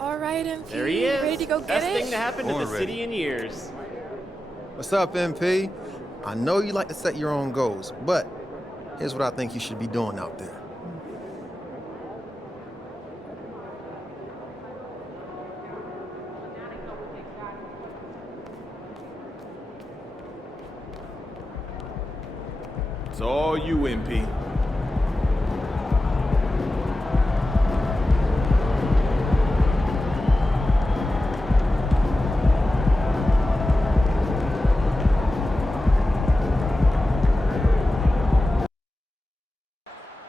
All right, MP. There he is. Ready to go get Best it? thing to happen to the city in years. What's up, MP? I know you like to set your own goals, but here's what I think you should be doing out there. It's all you, MP.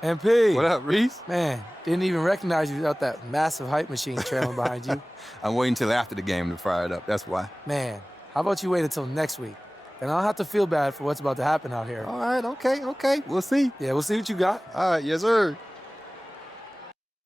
MP. What up, Reese? Man, didn't even recognize you without that massive hype machine trailing behind you. I'm waiting till after the game to fire it up. That's why. Man, how about you wait until next week? Then I don't have to feel bad for what's about to happen out here. All right, okay. We'll see. Yeah, we'll see what you got. All right, yes, sir.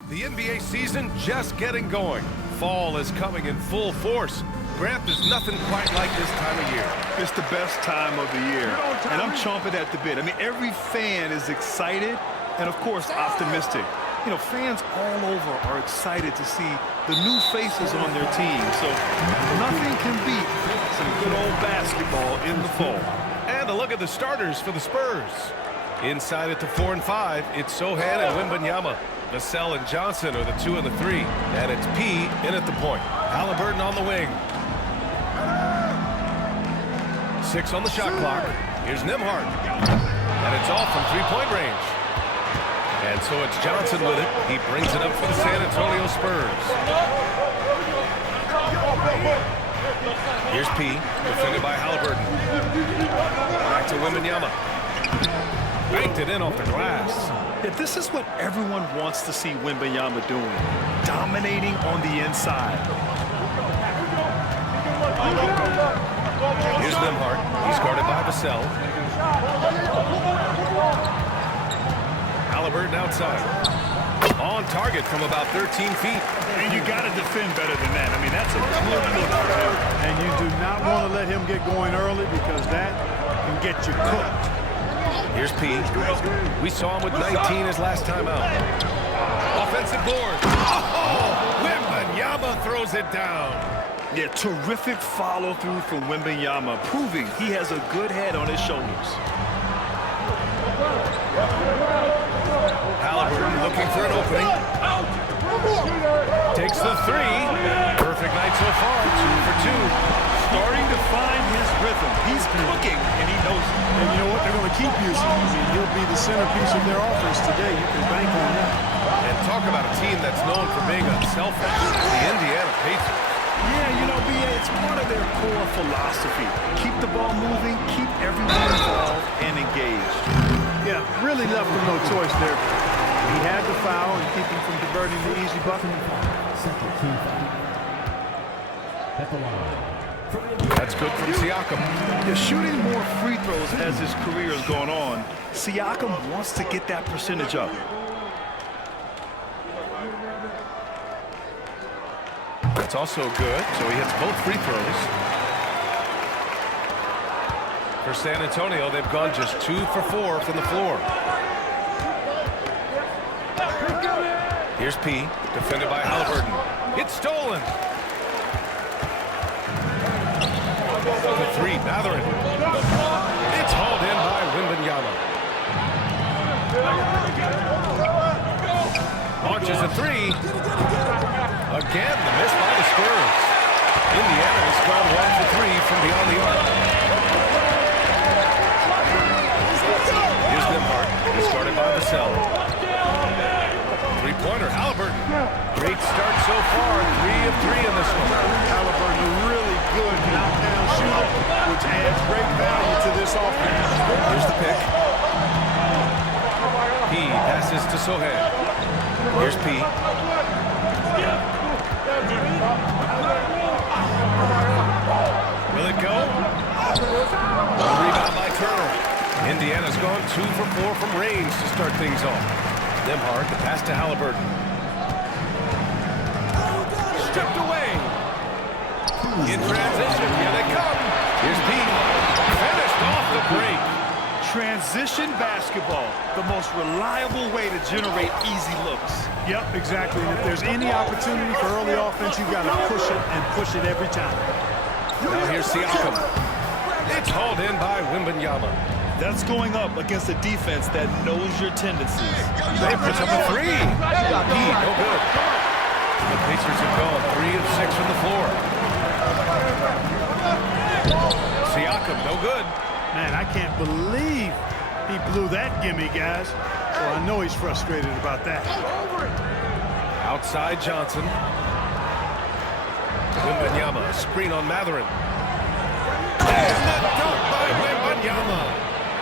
The NBA season just getting going. Fall is coming in full force. Grant, there's nothing quite like this time of year. It's the best time of the year, and I'm chomping at the bit. I mean, every fan is excited and, of course, optimistic. You know, fans all over are excited to see the new faces on their team, so nothing can beat some good old basketball in the fall. And a look at the starters for the Spurs. Inside at the 4 and 5, it's Sohan and Wembanyama. Vassell and Johnson are the 2 and the 3. And it's P in at the point. Halliburton on the wing. 6 on the shot clock. Here's Nembhard. And it's off from three-point range. And so it's Johnson with it. He brings it up for the San Antonio Spurs. Here's P, defended by Halliburton. Back to Wembanyama. Banked it in off the glass. Yeah, this is what everyone wants to see Wembanyama doing, dominating on the inside. Here's Nembhard. He's guarded by Vassell. Halliburton outside. On target from about 13 feet. And you got to defend better than that. I mean, that's a good look for him. And you do not want to let him get going early because that can get you cooked. Here's P. We saw him with 19 his last time out. Offensive board. Oh, Wembanyama throws it down. Yeah, terrific follow-through from Wembanyama, proving he has a good head on his shoulders. Halliburton looking for an opening. Takes the 3. Perfect night so far, 2 for 2. Starting to find his rhythm. He's cooking, and he knows it. And you know what? They're going to keep using him. I mean, he'll be the centerpiece of their offense today. You can bank on that. And talk about a team that's known for being unselfish. The Indiana Pacers. Yeah, you know, B.A., it's part of their core philosophy. Keep the ball moving, keep everyone involved and engaged. Yeah, really left him no choice there. He had to foul and keep him from converting the easy bucket. That's good from Siakam. They're shooting more free throws as his career has gone on. Siakam wants to get that percentage up. That's also good, so he hits both free throws. For San Antonio, they've gone just 2 for 4 from the floor. Here's P, defended by Halliburton. It's stolen. The 3, Mathurin. It's hauled in by Wembanyama. Launches a 3. Again, the miss by the Spurs. Indiana has gone 1 for 3 from beyond the arc. Here's Nembhard. He's guarded by Vassell. Three-pointer, Halliburton. Great start so far. 3 of 3 in this one. Halliburton, a really good knockdown shooter, which adds great value to this offense. Here's the pick. He passes to Sohan. Here's P. Will it go? Rebound by Turner. Indiana's gone 2 for 4 from range to start things off. Nembhard, the pass to Halliburton. Stripped away. In transition, here they come. Here's P. Finished off the break. Transition basketball, the most reliable way to generate easy looks. Yep, exactly. And if there's any opportunity for early offense, you've got to push it and push it every time. Now here's Siakam. It's hauled in by Wembanyama. That's going up against a defense that knows your tendencies. They puts up a three. No good. The Pacers have gone 3 of 6 from the floor. Siakam, no good. Man, I can't believe he blew that gimme, guys. So I know he's frustrated about that. Outside Johnson. Wembanyama, screen on Matherin. And the dunk by Wembanyama.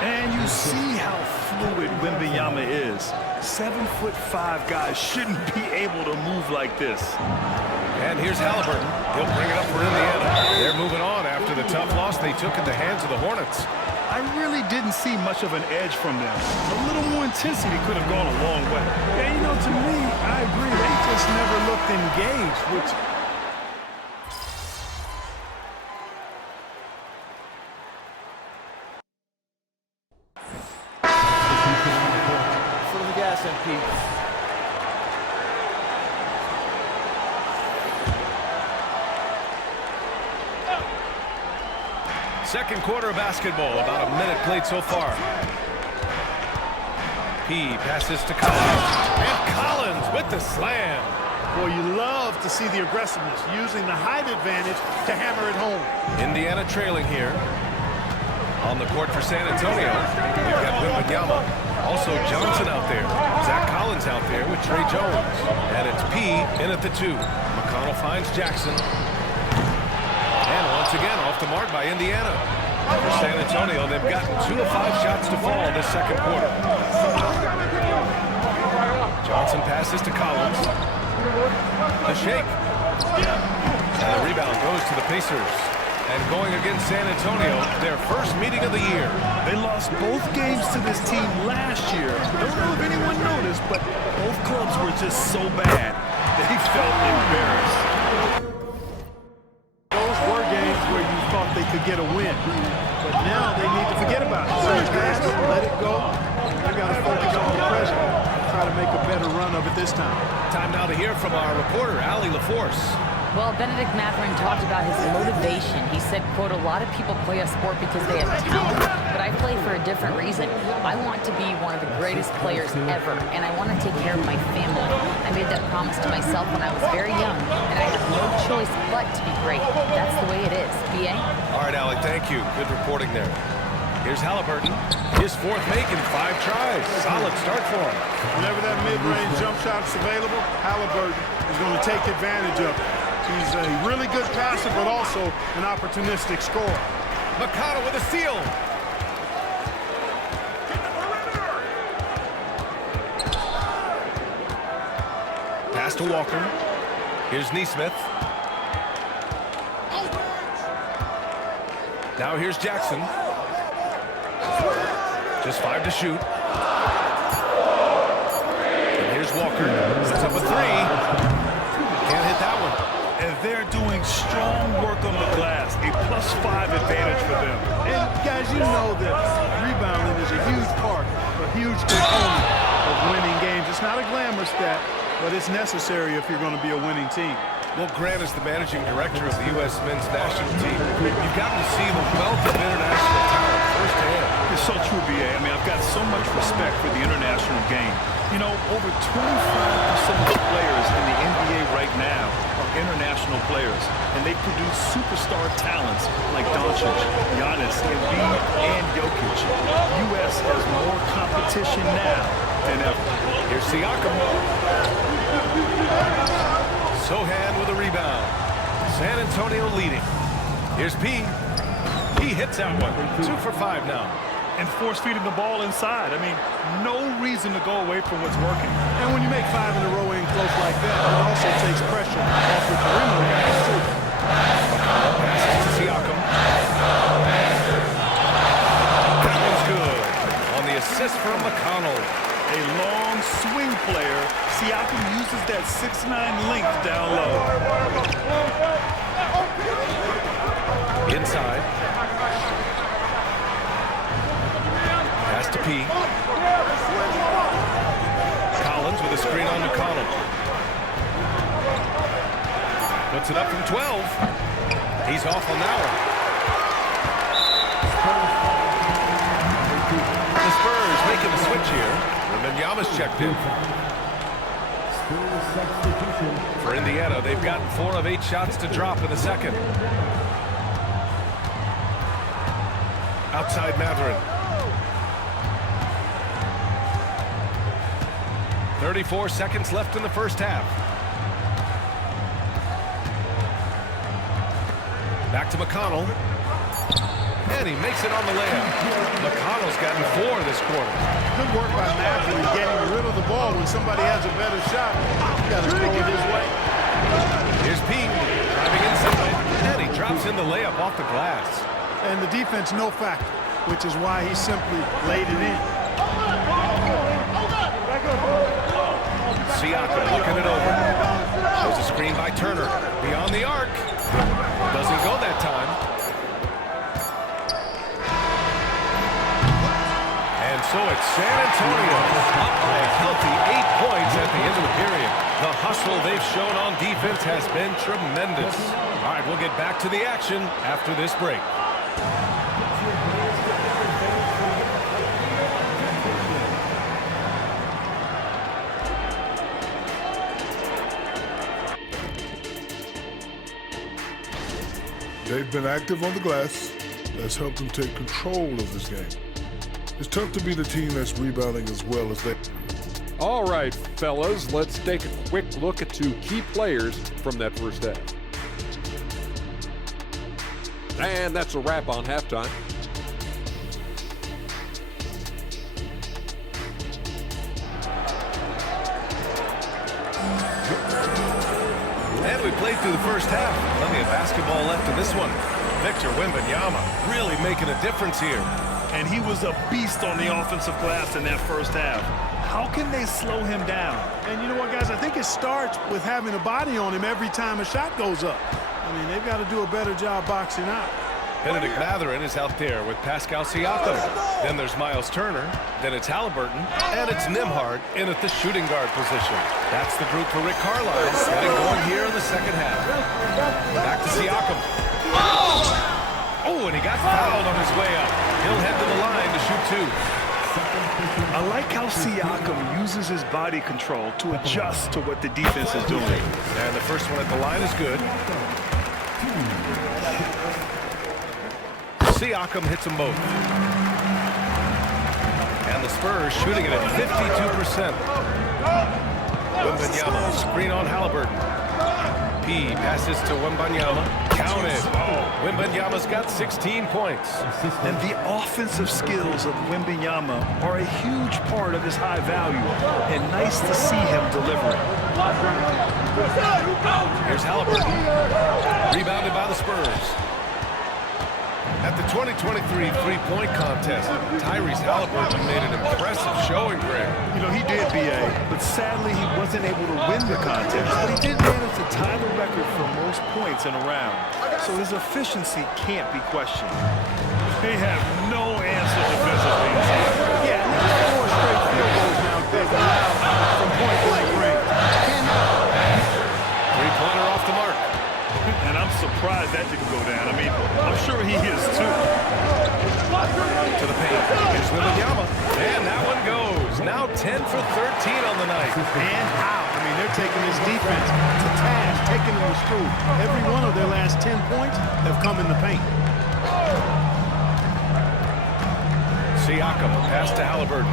And you see how fluid Wembanyama is. 7'5" guys shouldn't be able to move like this. And here's Halliburton. He'll bring it up for Indiana. They're moving on after the tough loss they took at the hands of the Hornets. I really didn't see much of an edge from them. A little more intensity could have gone a long way. Yeah, you know, to me, I agree. They just never looked engaged, which... Foot on the gas, MP. Second quarter of basketball, about a minute played so far. P passes to Collins, and Collins with the slam. Boy, you love to see the aggressiveness, using the height advantage to hammer it home. Indiana trailing here. On the court for San Antonio, we've got Wembanyama. Also Johnson out there. Zach Collins out there with Trey Jones. And it's P in at the 2. McConnell finds Jackson. And once again, off the mark by Indiana. For San Antonio, they've gotten 2 of 5 shots to fall this second quarter. Johnson passes to Collins. The shake. And the rebound goes to the Pacers. And going against San Antonio, their first meeting of the year. They lost both games to this team last year. Don't know if anyone noticed, but both clubs were just so bad. They felt embarrassed. Those were games where you thought they could get a win. But now they need to forget about it. Surge past it, let it go. They got to focus on the present. Try to make a better run of it this time. Time now to hear from our reporter, Allie LaForce. Well, Benedict Mathurin talked about his motivation. He said, quote, a lot of people play a sport because they have talent, but I play for a different reason. I want to be one of the greatest players ever, and I want to take care of my family. I made that promise to myself when I was very young, and I have no choice but to be great. That's the way it is. B.A.? All right, Allie, thank you. Good reporting there. Here's Halliburton. His 4th make in 5 tries. Solid start for him. Whenever that mid-range jump shot's available, Halliburton is going to take advantage of it. He's a really good passer, but also an opportunistic scorer. McConnell with a steal. Pass to Walker. Here's Nesmith. Now here's Jackson. Just 5 to shoot. And here's Walker. Sets up a 3. Can't hit that one. And they're doing strong work on the glass. A +5 advantage for them. And guys, you know that rebounding is a huge part, a huge component of winning games. It's not a glamour stat, but it's necessary if you're going to be a winning team. Well, Grant is the managing director of the U.S. men's national team. You've gotten to see the wealth of international talent firsthand. It's so true, B.A. I mean, I've got so much respect for the international game. You know, over 25% of the players in the NBA right now are international players, and they produce superstar talents like Doncic, Giannis, Embiid, and Jokic. U.S. has more competition now than ever. Here's Siakam. Sohan with a rebound. San Antonio leading. Here's P. He hits that one. 2 for 5 now. And force-feeding the ball inside. I mean, no reason to go away from what's working. And when you make 5 in a row in close like that, it also takes pressure off the perimeter guys, too. Passes to Siakam. That one's good. On the assist from McConnell. A long swing player. Siakam uses that 6'9" length down low. Inside. to P. Collins with a screen on McConnell. Puts it up from 12. He's off on that one. The Spurs making the switch here. Wembanyama's checked in. For Indiana, they've gotten 4 of 8 shots to drop in the second. Outside Mathurin. 34 seconds left in the first half. Back to McConnell. And he makes it on the layup. McConnell's gotten 4 this quarter. Good work by Matthew in getting rid of the ball when somebody has a better shot. You got to throw it his way. Here's Pete driving inside. And he drops in the layup off the glass. And the defense no factor, which is why he simply laid it in. Siakam looking it over. There's a screen by Turner. Beyond the arc. Doesn't go that time. And so it's San Antonio up by a healthy 8 points at the end of the period. The hustle they've shown on defense has been tremendous. All right, we'll get back to the action after this break. They've been active on the glass. That's helped them take control of this game. It's tough to be the team that's rebounding as well as they. All right, fellas, let's take a quick look at 2 key players from that first half. And that's a wrap on halftime. And we played through the first half. Plenty of basketball left in this one. Victor Wembanyama really making a difference here. And he was a beast on the offensive glass in that first half. How can they slow him down? And you know what, guys? I think it starts with having a body on him every time a shot goes up. I mean, they've got to do a better job boxing out. Benedict Mathurin is out there with Pascal Siakam. Then there's Miles Turner. Then it's Halliburton. And it's Nembhard in at the shooting guard position. That's the group for Rick Carlisle. Getting going here in the second half. Back to Siakam. Oh, and he got fouled on his way up. He'll head to the line to shoot 2. I like how Siakam uses his body control to adjust to what the defense is doing. And the first one at the line is good. Siakam hits them both. And the Spurs shooting it at 52%. Wembanyama, screen on Halliburton. P passes to Wembanyama. Counted. Oh, Wembanyama's got 16 points. And the offensive skills of Wembanyama are a huge part of his high value. And nice to see him delivering. Here's Halliburton. Rebounded by the Spurs. At the 2023 three-point contest, Tyrese Halliburton made an impressive showing, Greg. You know, he did, B.A., but sadly he wasn't able to win the contest. But he did manage to tie the record for most points in a round. So his efficiency can't be questioned. They have no answer defensively. Yeah, and that's 4 straight field goals now, Greg, from point-blank range. Three-pointer off the mark. And I'm surprised that didn't go down. I mean, I'm sure he is too. To the paint. Here's Wembanyama. And that one goes. Now 10 for 13 on the night. And how? I mean, they're taking this defense to task, taking them to school. Every one of their last 10 points have come in the paint. Siakam, pass to Halliburton.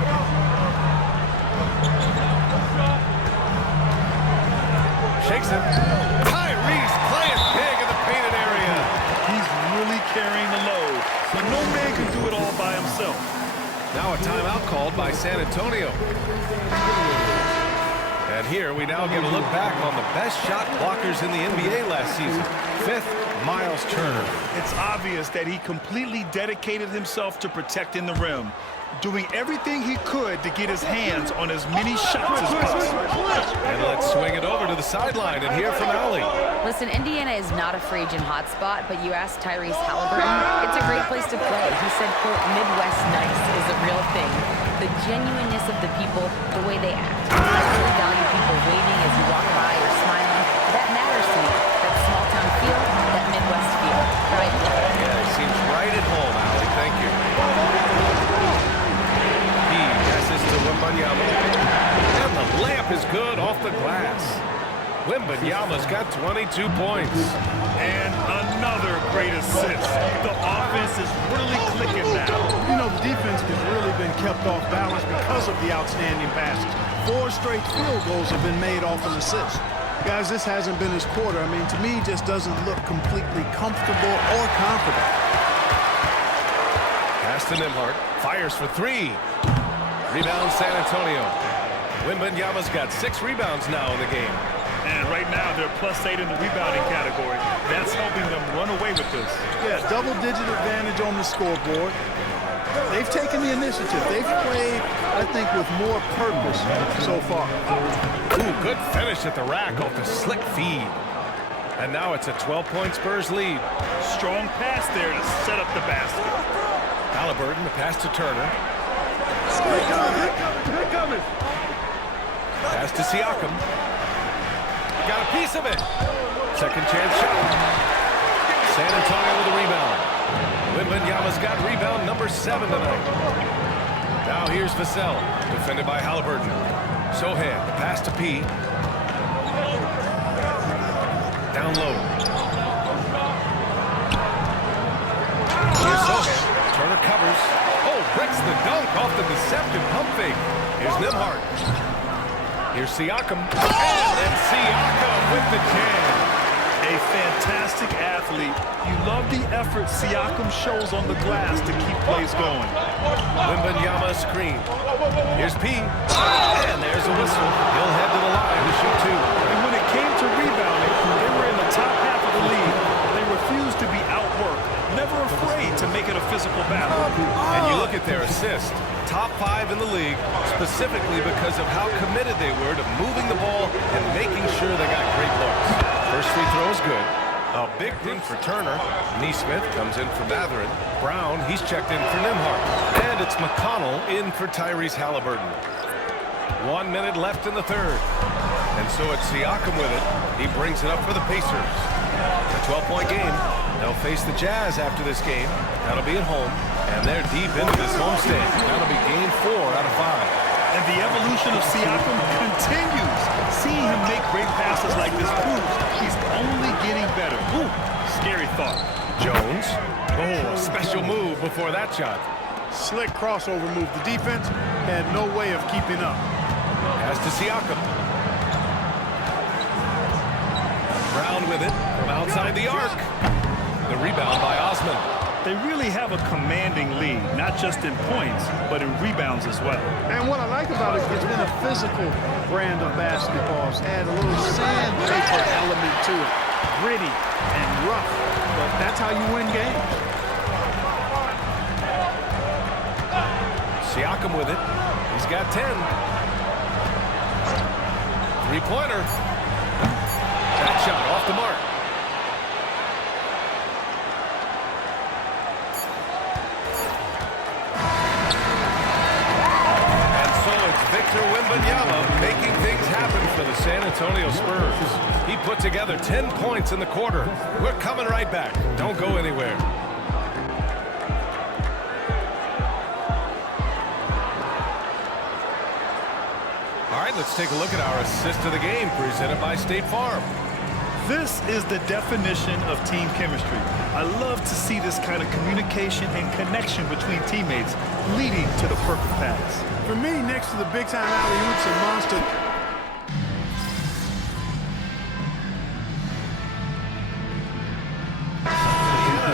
Shakes it. Tyrese playing big in the painted area. He's really carrying the load, but no man can do it all by himself. Now a timeout called by San Antonio. And here we now get a look back on the best shot blockers in the NBA last season. 5th, Miles Turner. It's obvious that he completely dedicated himself to protecting the rim, doing everything he could to get his hands on as many shots as possible. And let's swing it over to the sideline and hear from Allie. Listen, Indiana is not a free agent hotspot, but you asked Tyrese Halliburton, it's a great place to play. He said, quote, Midwest nice is a real thing. The genuineness of the people, the way they act. I really value people waving as you walk by or smiling. That matters to me. That small town feel, that Midwest feel, right? Yeah, it seems right at home, Allie. Thank you. He passes to Wembanyama. And the layup is good off the glass. Wembanyama's got 22 points. And another great assist. The offense is really clicking now. You know, the defense has really been kept off balance because of the outstanding passes. 4 straight field goals have been made off an assist. Guys, this hasn't been his quarter. I mean, to me, just doesn't look completely comfortable or confident. Pass to Nembhard. Fires for 3. Rebound San Antonio. Wembanyama's got 6 rebounds now in the game. And right now, they're +8 in the rebounding category. That's helping them run away with this. Yeah, double-digit advantage on the scoreboard. They've taken the initiative. They've played, I think, with more purpose so far. Ooh, good finish at the rack off the slick feed. And now it's a 12-point Spurs lead. Strong pass there to set up the basket. Halliburton, the pass to Turner. Pass to Siakam. Got a piece of it. Second chance shot. San Antonio with a rebound. Wembanyama's got rebound number 7 tonight. Now here's Vassell, defended by Halliburton. Sohan, the pass to P. Down low. Here's Sohan. Turner covers. Oh, breaks the dunk off the deceptive pump fake. Here's Nembhard. Here's Siakam. And then Siakam with the jam. A fantastic athlete. You love the effort Siakam shows on the glass to keep plays going. Wembanyama screen. Here's P. And there's a whistle. He'll head to the line to shoot 2. And when it came to rebounding, they were in the top half of the league. They refused to be outworked. Never afraid to make it a physical battle. And you look at their assist. Top 5 in the league, specifically because of how committed they were to moving the ball and making sure they got great looks. First free throw is good. A big thing for Turner. Nesmith comes in for Mathurin. Brown, he's checked in for Nembhard. And it's McConnell in for Tyrese Halliburton. 1 minute left in the third. And so it's Siakam with it. He brings it up for the Pacers. A 12-point game. They'll face the Jazz after this game. That'll be at home. And they're deep into this homestand. That'll be game 4 out of 5. And the evolution of Siakam continues. Seeing him make great passes like this proves he's only getting better. Ooh, scary thought. Jones. Oh, special move before that shot. Slick crossover move. The defense had no way of keeping up. Pass to Siakam. Brown with it from outside the arc. The rebound by Osman. They really have a commanding lead, not just in points, but in rebounds as well. And what I like about it, it's been a physical brand of basketball. It's had a little sandpaper element to it. Gritty and rough, but that's how you win games. Siakam with it. He's got 10. Three-pointer. That shot off the mark. Victor Wembanyama making things happen for the San Antonio Spurs. He put together 10 points in the quarter. We're coming right back. Don't go anywhere. All right, let's take a look at our assist of the game presented by State Farm. This is the definition of team chemistry. I love to see this kind of communication and connection between teammates leading to the perfect pass. For me, next to the big-time alley-oops and monster.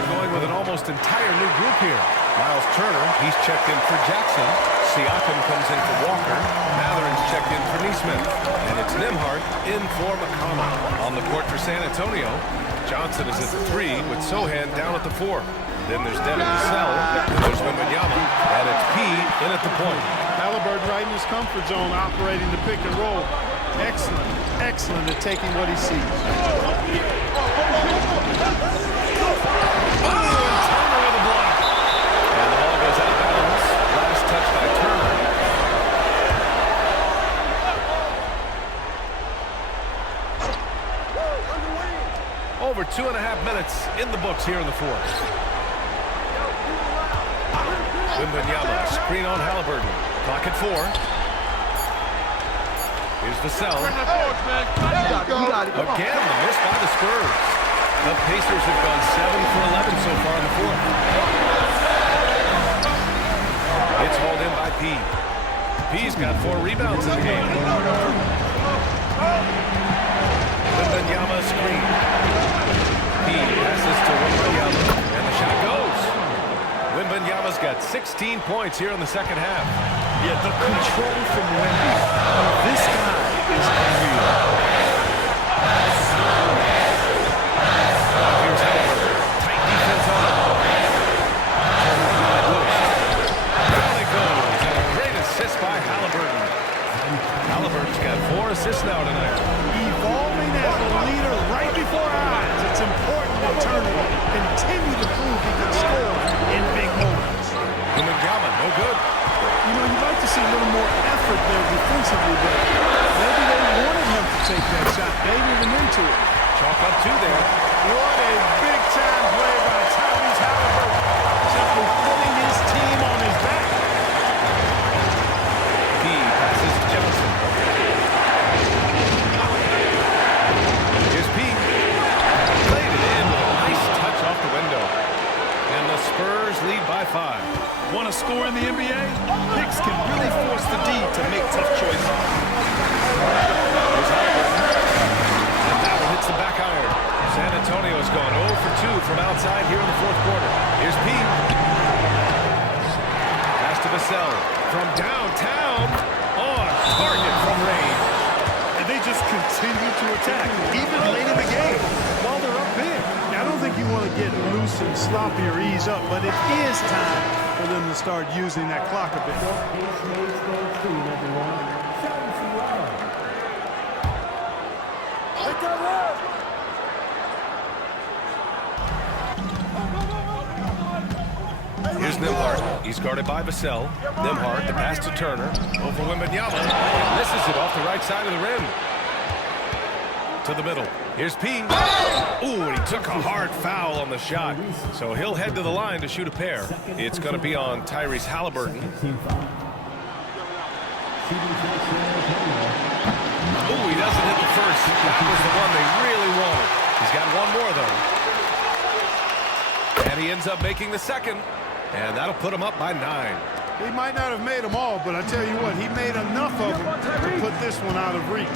Going with an almost entire new group here. Miles Turner, he's checked in for Jackson. Siakam comes in for Walker. Mathurin's checked in for Nesmith. And it's Nembhard in for McConnell. On the court for San Antonio, Johnson is at the 3 with Sohan down at the 4. Then there's Devin Vassell. There's Wembanyama. And it's P in at the point. Halliburton right in his comfort zone operating the pick and roll. Excellent at taking what he sees. Turner with a block. And the ball goes out of bounds. Last touch by Turner. Over 2.5 minutes in the books here in the fourth. Wembanyama, screen on Haliburton. Clock at 4. Here's Vassell. Again, the miss by the Spurs. The Pacers have gone 7 for 11 so far in the fourth. It's hauled in by P. P's got 4 rebounds in the game. Wembanyama screen. P passes to Wembanyama, and the shot goes. Wembanyama's got 16 points here in the second half. Yeah, the control from Wemby. This guy is unreal. Here's Haliburton. Tight defense on him. Down it goes. And a great assist by Haliburton. Haliburton's got 4 assists now tonight. Evolving as a leader right before our eyes. It's important that Turner continue to prove he can score in big moments. Wembanyama, no good. You know, you'd like to see a little more effort there defensively, but maybe they wanted him to take that shot, baiting him into it. Chalk up 2 there. What a big-time play by Tyrese Haliburton. Simply putting his team on his back. P passes to Johnson. Here's P. Played it in with a nice touch off the window. And the Spurs lead by 5. Want to score in the NBA? Hicks can really force the D to make tough choices. Here's Haliburton. And that one hits the back iron. San Antonio's gone 0 for 2 from outside here in the fourth quarter. Here's P. Pass to Vassell. From downtown. On target from range. And they just continue to attack, even late in the game, while they're up big. I don't think you want to get loose and sloppy or ease up, but it is time for them to start using that clock a bit. Here's Nembhard. He's guarded by Vassell. Nembhard, the pass to Turner. Over Wembanyama. And misses it off the right side of the rim. To the middle. Here's P. Ooh, and he took a hard foul on the shot. So he'll head to the line to shoot a pair. It's going to be on Tyrese Haliburton. Ooh, he doesn't hit the first. That was the one they really wanted. He's got one more, though. And he ends up making the second. And that'll put him up by 9. He might not have made them all, but I tell you what, he made enough of them to put this one out of reach.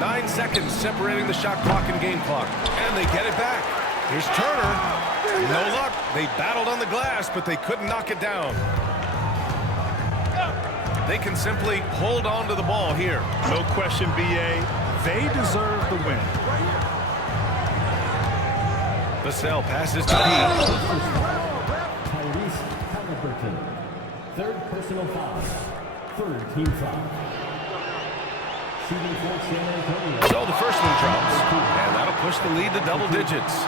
9 seconds separating the shot clock and game clock. And they get it back. Here's Turner. No luck. They battled on the glass, but they couldn't knock it down. They can simply hold on to the ball here. No question, B.A. They deserve the win. Vassell passes to P. Tyrese Haliburton. 3rd personal foul. 3rd team foul. Shooting for San Antonio. So the first one drops, and that'll push the lead to double digits.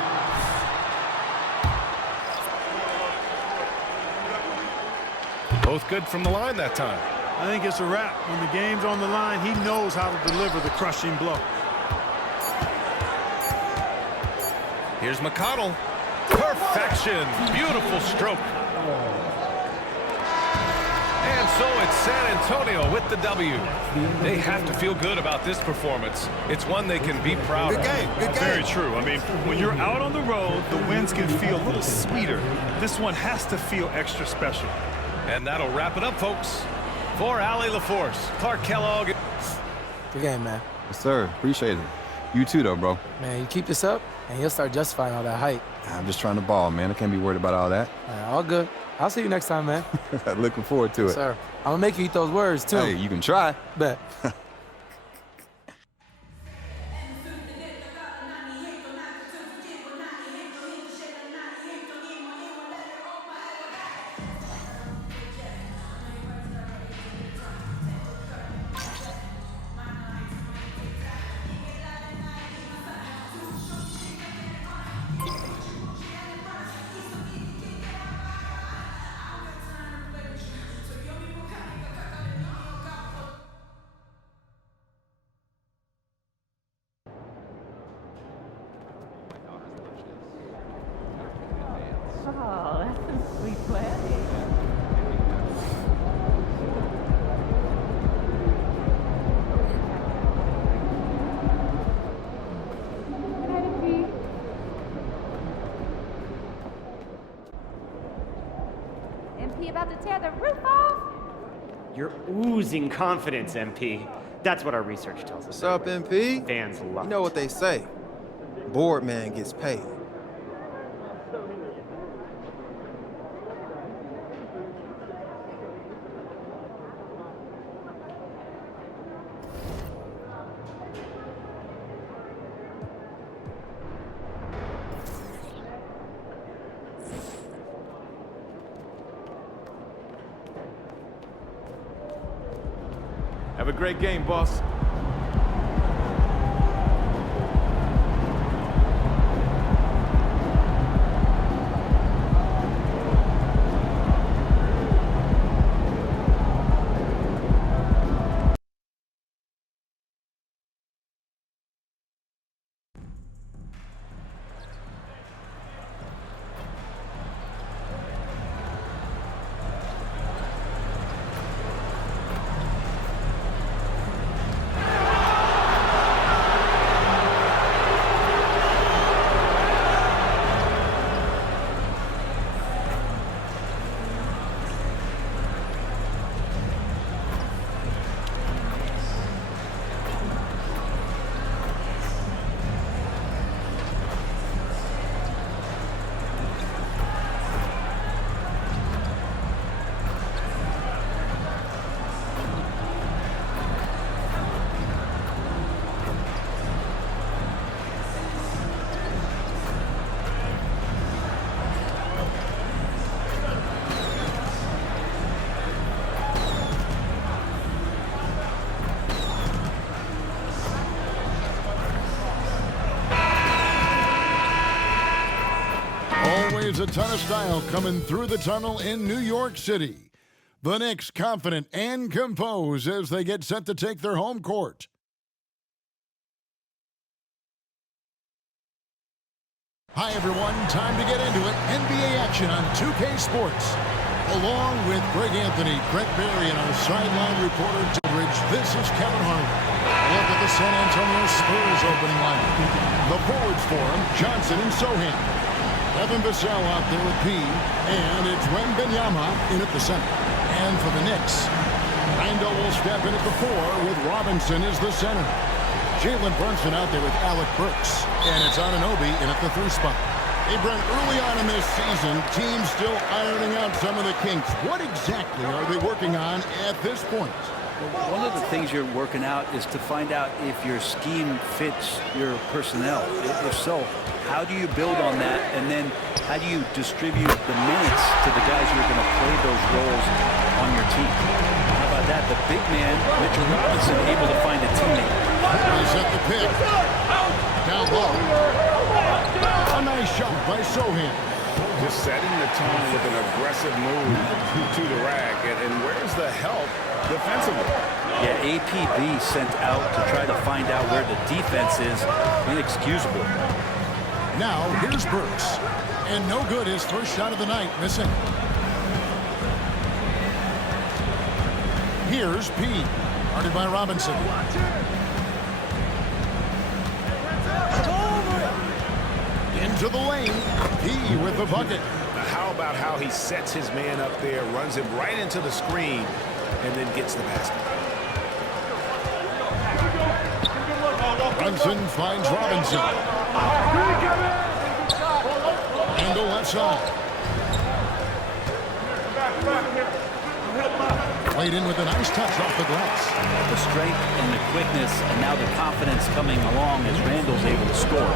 Both good from the line that time. I think it's a wrap. When the game's on the line, he knows how to deliver the crushing blow. Here's McConnell. Perfection. Beautiful stroke. And so it's San Antonio with the W. They have to feel good about this performance. It's one they can be proud of. Good game. Very true. I mean, when you're out on the road, the wins can feel a little sweeter. This one has to feel extra special. And that'll wrap it up, folks. For Allie LaForce, Clark Kellogg. Good game, man. Yes, sir. Appreciate it. You too, though, bro. Man, you keep this up, and you'll start justifying all that hype. I'm just trying to ball, man. I can't be worried about all that. All good. I'll see you next time, man. Looking forward to it. Sir, I'm going to make you eat those words, too. Hey, you can try. Bet. Oh, that's some sweet play. MP about to tear the roof off? You're oozing confidence, MP. That's what our research tells us. What's up, MP? Fans love You know what they say. Board man gets paid. Have a great game, boss. Always a ton of style coming through the tunnel in New York City. The Knicks confident and composed as they get set to take their home court. Hi everyone, time to get into it. NBA action on 2K Sports. Along with Greg Anthony, Brett Barry, and our sideline reporter Tillridge, this is Kevin Harlan. Look at the San Antonio Spurs opening lineup. The forwards for him, Johnson and Sohan. Evan Vassell out there with P, and it's Wembanyama in at the center. And for the Knicks, Randall will step in at the 4 with Robinson as the center. Jalen Brunson out there with Alec Burks, and it's Anunoby in at the 3 spot. Hey, Brent, early on in this season, teams still ironing out some of the kinks. What exactly are they working on at this point? Well, one of the things you're working out is to find out if your scheme fits your personnel. If so, how do you build on that, and then how do you distribute the minutes to the guys who are going to play those roles on your team? How about that? The big man, Mitchell Robinson, able to find a teammate. He's at the pick. Down low. A nice shot by Sohan. Just setting the tone with an aggressive move to the rack. And where's the help defensively? Yeah, APB sent out to try to find out where the defense is. Inexcusable. Now, here's Burks. And no good, his first shot of the night, missing. Here's P. Guarded by Robinson. Into the lane. P with the bucket. Now, how about how he sets his man up there, runs him right into the screen, and then gets the basket. Brunson finds Robinson. Handle left side. Played in with a nice touch off the glass. The strength and the quickness, and now the confidence coming along as Randall's able to score.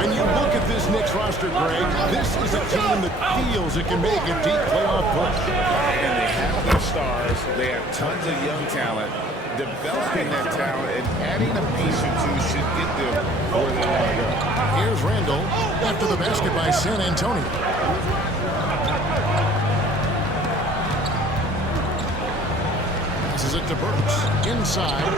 When you look at this Knicks roster, Greg, this is a team that feels it can make a deep playoff push. And they have their stars. They have tons of young talent. Developing that talent and adding a piece or two should get them where they want to go. Here's Randall after the basket by San Antonio. Passes it to Burks. Inside.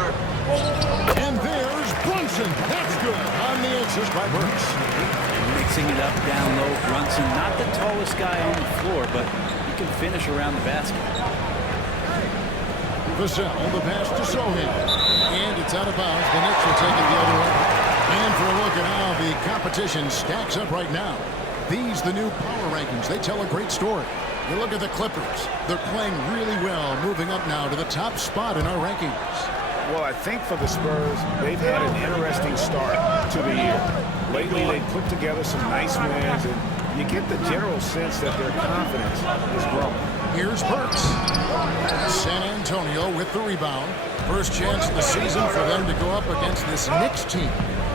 And there's Brunson. That's good. On the assist by Burks. And Mixing it up down low. Brunson, not the tallest guy on the floor, but he can finish around the basket. Vassell, the pass to Sohan. And it's out of bounds. The Knicks will take it the other way. And for a look at how the competition stacks up right now. These, the new power rankings, they tell a great story. You look at the Clippers. They're playing really well, moving up now to the top spot in our rankings. Well, I think for the Spurs, they've had an interesting start to the year. Lately, they've put together some nice wins, and you get the general sense that their confidence is growing. Here's Burks. San Antonio with the rebound. First chance of the season for them to go up against this Knicks team.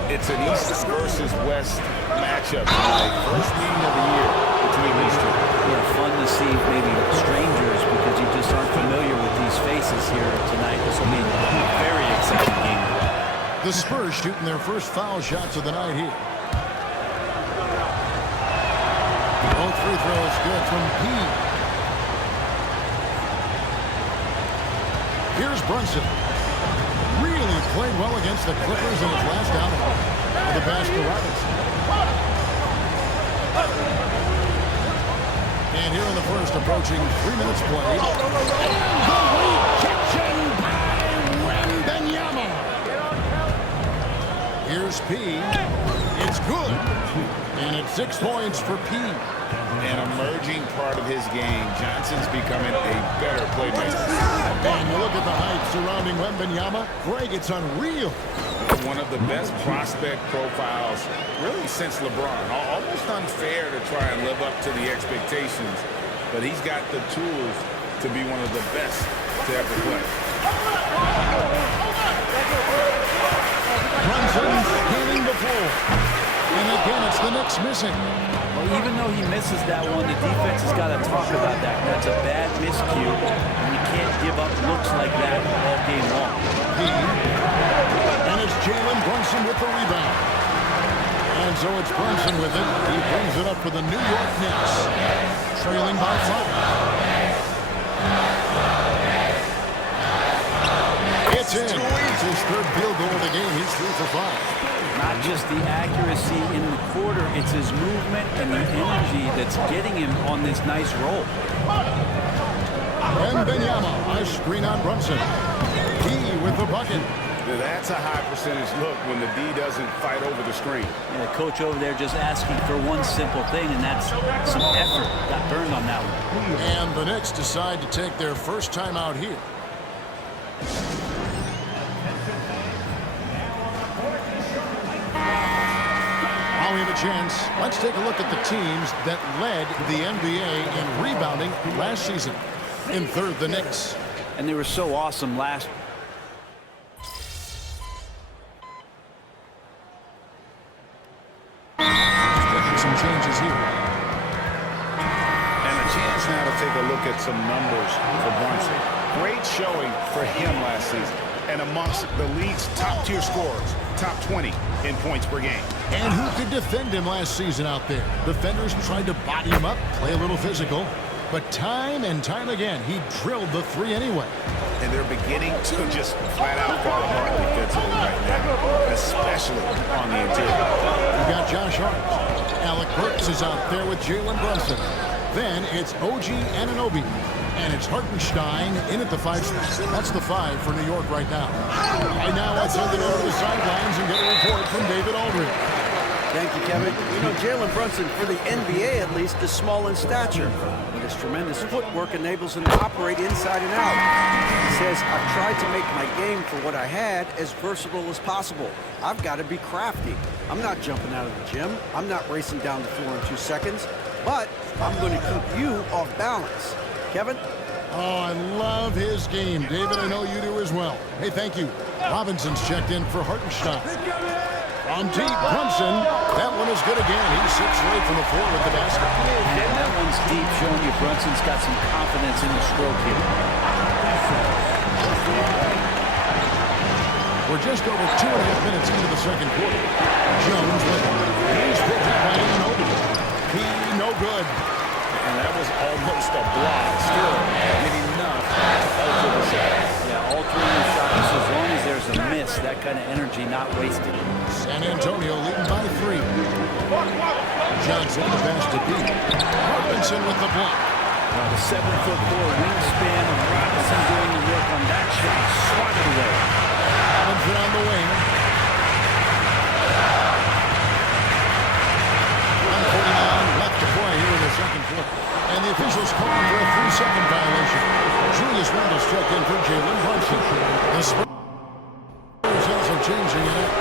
It's an East versus West matchup tonight. First meeting of the year between these two. Yeah, fun to see maybe strangers because you just aren't familiar with these faces here tonight. This will be a very exciting game. The Spurs shooting their first foul shots of the night here. Both free throws good from P. Here's Brunson. Really played well against the Clippers in his last outing. The pass to Robinson. And here in the first, approaching 3 minutes played. And the rejection by Wembanyama. Here's P. It's good. And it's 6 points for P. An emerging part of his game. Johnson's becoming a better playmaker. And you look at the hype surrounding Wembanyama. Greg, it's unreal. One of the best prospect profiles really since LeBron. Almost unfair to try and live up to the expectations, but he's got the tools to be one of the best to ever play. Brunson scanning the floor. And again, it's the Knicks missing. Well, even though he misses that one, the defense has got to talk about that. That's a bad miscue, and you can't give up looks like that all game long. And it's Jalen Brunson with the rebound. And so it's Brunson with it. He brings it up for the New York Knicks. Trailing by 5. It's in. It's his third field goal of the game. He's 3 for 5. Not just the accuracy in the quarter, it's his movement and the energy that's getting him on this nice roll. Wembanyama, a screen on Brunson. He with the bucket. That's a high percentage look when the D doesn't fight over the screen. Yeah, the coach over there just asking for one simple thing, and that's some effort. Got burned on that one. And the Knicks decide to take their first time out here. While we have a chance, let's take a look at the teams that led the NBA in rebounding last season. In third, the Knicks. And they were so awesome last. Some changes here. And a chance now to take a look at some numbers for Brunson. Great showing for him last season. And amongst the league's top-tier scorers, top 20 in points per game. And who could defend him last season out there? Defenders tried to body him up, play a little physical. But time and time again, he drilled the three anyway. And they're beginning to just flat-out fall apart defensively right now, especially on the interior. You got Josh Hart. Alec Burks is out there with Jalen Brunson. Then it's OG Anunoby. And it's Hartenstein in at the 5 spot. That's the 5 for New York right now. Right now, let's send it over to the sidelines and get a report from David Aldridge. Thank you, Kevin. You know, Jalen Brunson, for the NBA at least, is small in stature. But his tremendous footwork enables him to operate inside and out. He says, I've tried to make my game for what I had as versatile as possible. I've got to be crafty. I'm not jumping out of the gym. I'm not racing down the floor in 2 seconds. But I'm going to keep you off balance. Kevin? Oh, I love his game. David, I know you do as well. Hey, thank you. Robinson's checked in for Hartenstein. From deep, Brunson. That one is good again. He sits right from the floor with the basket. And that one's deep, showing you Brunson's got some confidence in the stroke here. We're just over 2.5 minutes into the second quarter. Jones with it. He's picked up by Anunoby. He no good. And that was almost a block. Still getting enough to alter the shot. Yeah, altering the shot. Just as long as there's a miss, that kind of energy not wasted. San Antonio leading by 3. Johnson, the pass to Pete. Robinson with the block. The 7'4" wingspan of Robinson doing the work on that shot. Swatted away. Robinson on the wing. 1:49 left to play here in the second quarter. And the officials calling for a 3-second violation. Julius Randle struck in for Jalen Brunson. The Spurs also changing it up.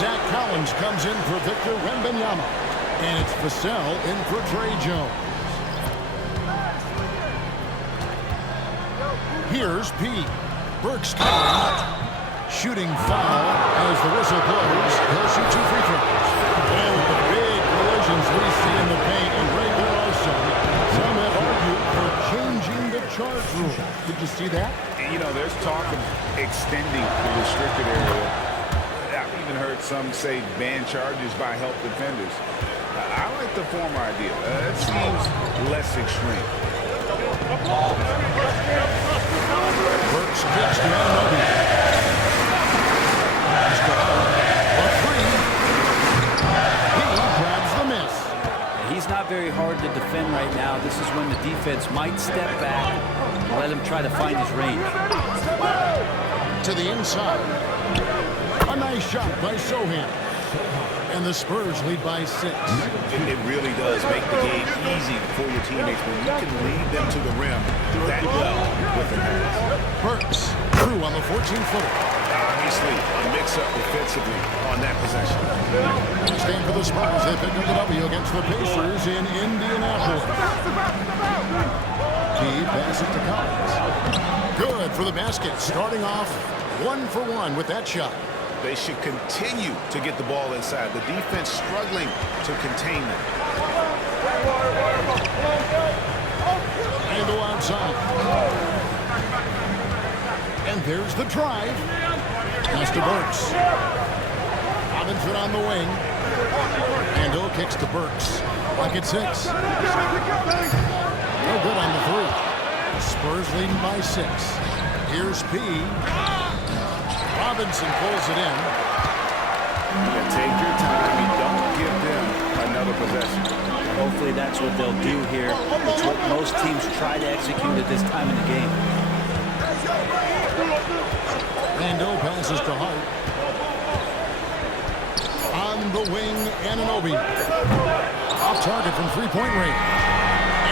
Zach Collins comes in for Victor Wembanyama. And it's Vassell in for Trey Jones. Here's Pete. Burks coming. Shooting foul as the whistle blows. He'll shoot 2 free throws. And the big collisions we see in the paint, and right there also, some have argued for changing the charge rule. Did you see that? You know, there's talk of extending the restricted area. I've even heard some say ban charges by help defenders. I like the former idea. It seems less extreme. Burks kicks to Anunoby. He grabs the miss. He's not very hard to defend right now. This is when the defense might step back and let him try to find his range. To the inside. A nice shot by Sohan. And the Spurs lead by 6. It really does make the game easy for your teammates when you can lead them to the rim that well with the pass. Burks through on the 14-footer. Obviously, a mix-up defensively on that possession. Stand for the Spurs. They pick up the W against the Pacers in Indianapolis. He passes to Collins. Good for the basket. Starting off 1 for 1 with that shot. They should continue to get the ball inside. The defense struggling to contain them. And go outside. And there's the drive. Pass to Burks. Robinson on the wing. Ando kicks to Burks. Like 6. No good on the 3. Spurs leading by 6. Here's P. Robinson pulls it in. Yeah, take your time. You don't give them another possession. Hopefully that's what they'll do here. It's what most teams try to execute at this time in the game. Ando passes to Hart. On the wing, Anunoby. Off target from 3-point range.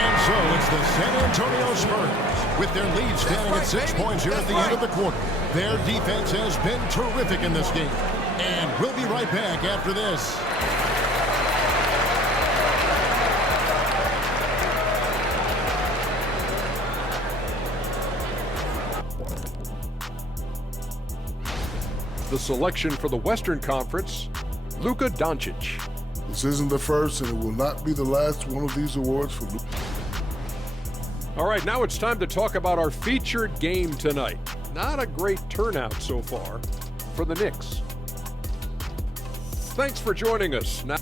And so it's the San Antonio Spurs with their lead standing at 6 points here at the end of the quarter. Their defense has been terrific in this game. And we'll be right back after this. The selection for the Western Conference, Luka Doncic. This isn't the first, and it will not be the last one of these awards for Luka. All right, now it's time to talk about our featured game tonight. Not a great turnout so far for the Knicks. Thanks for joining us. Now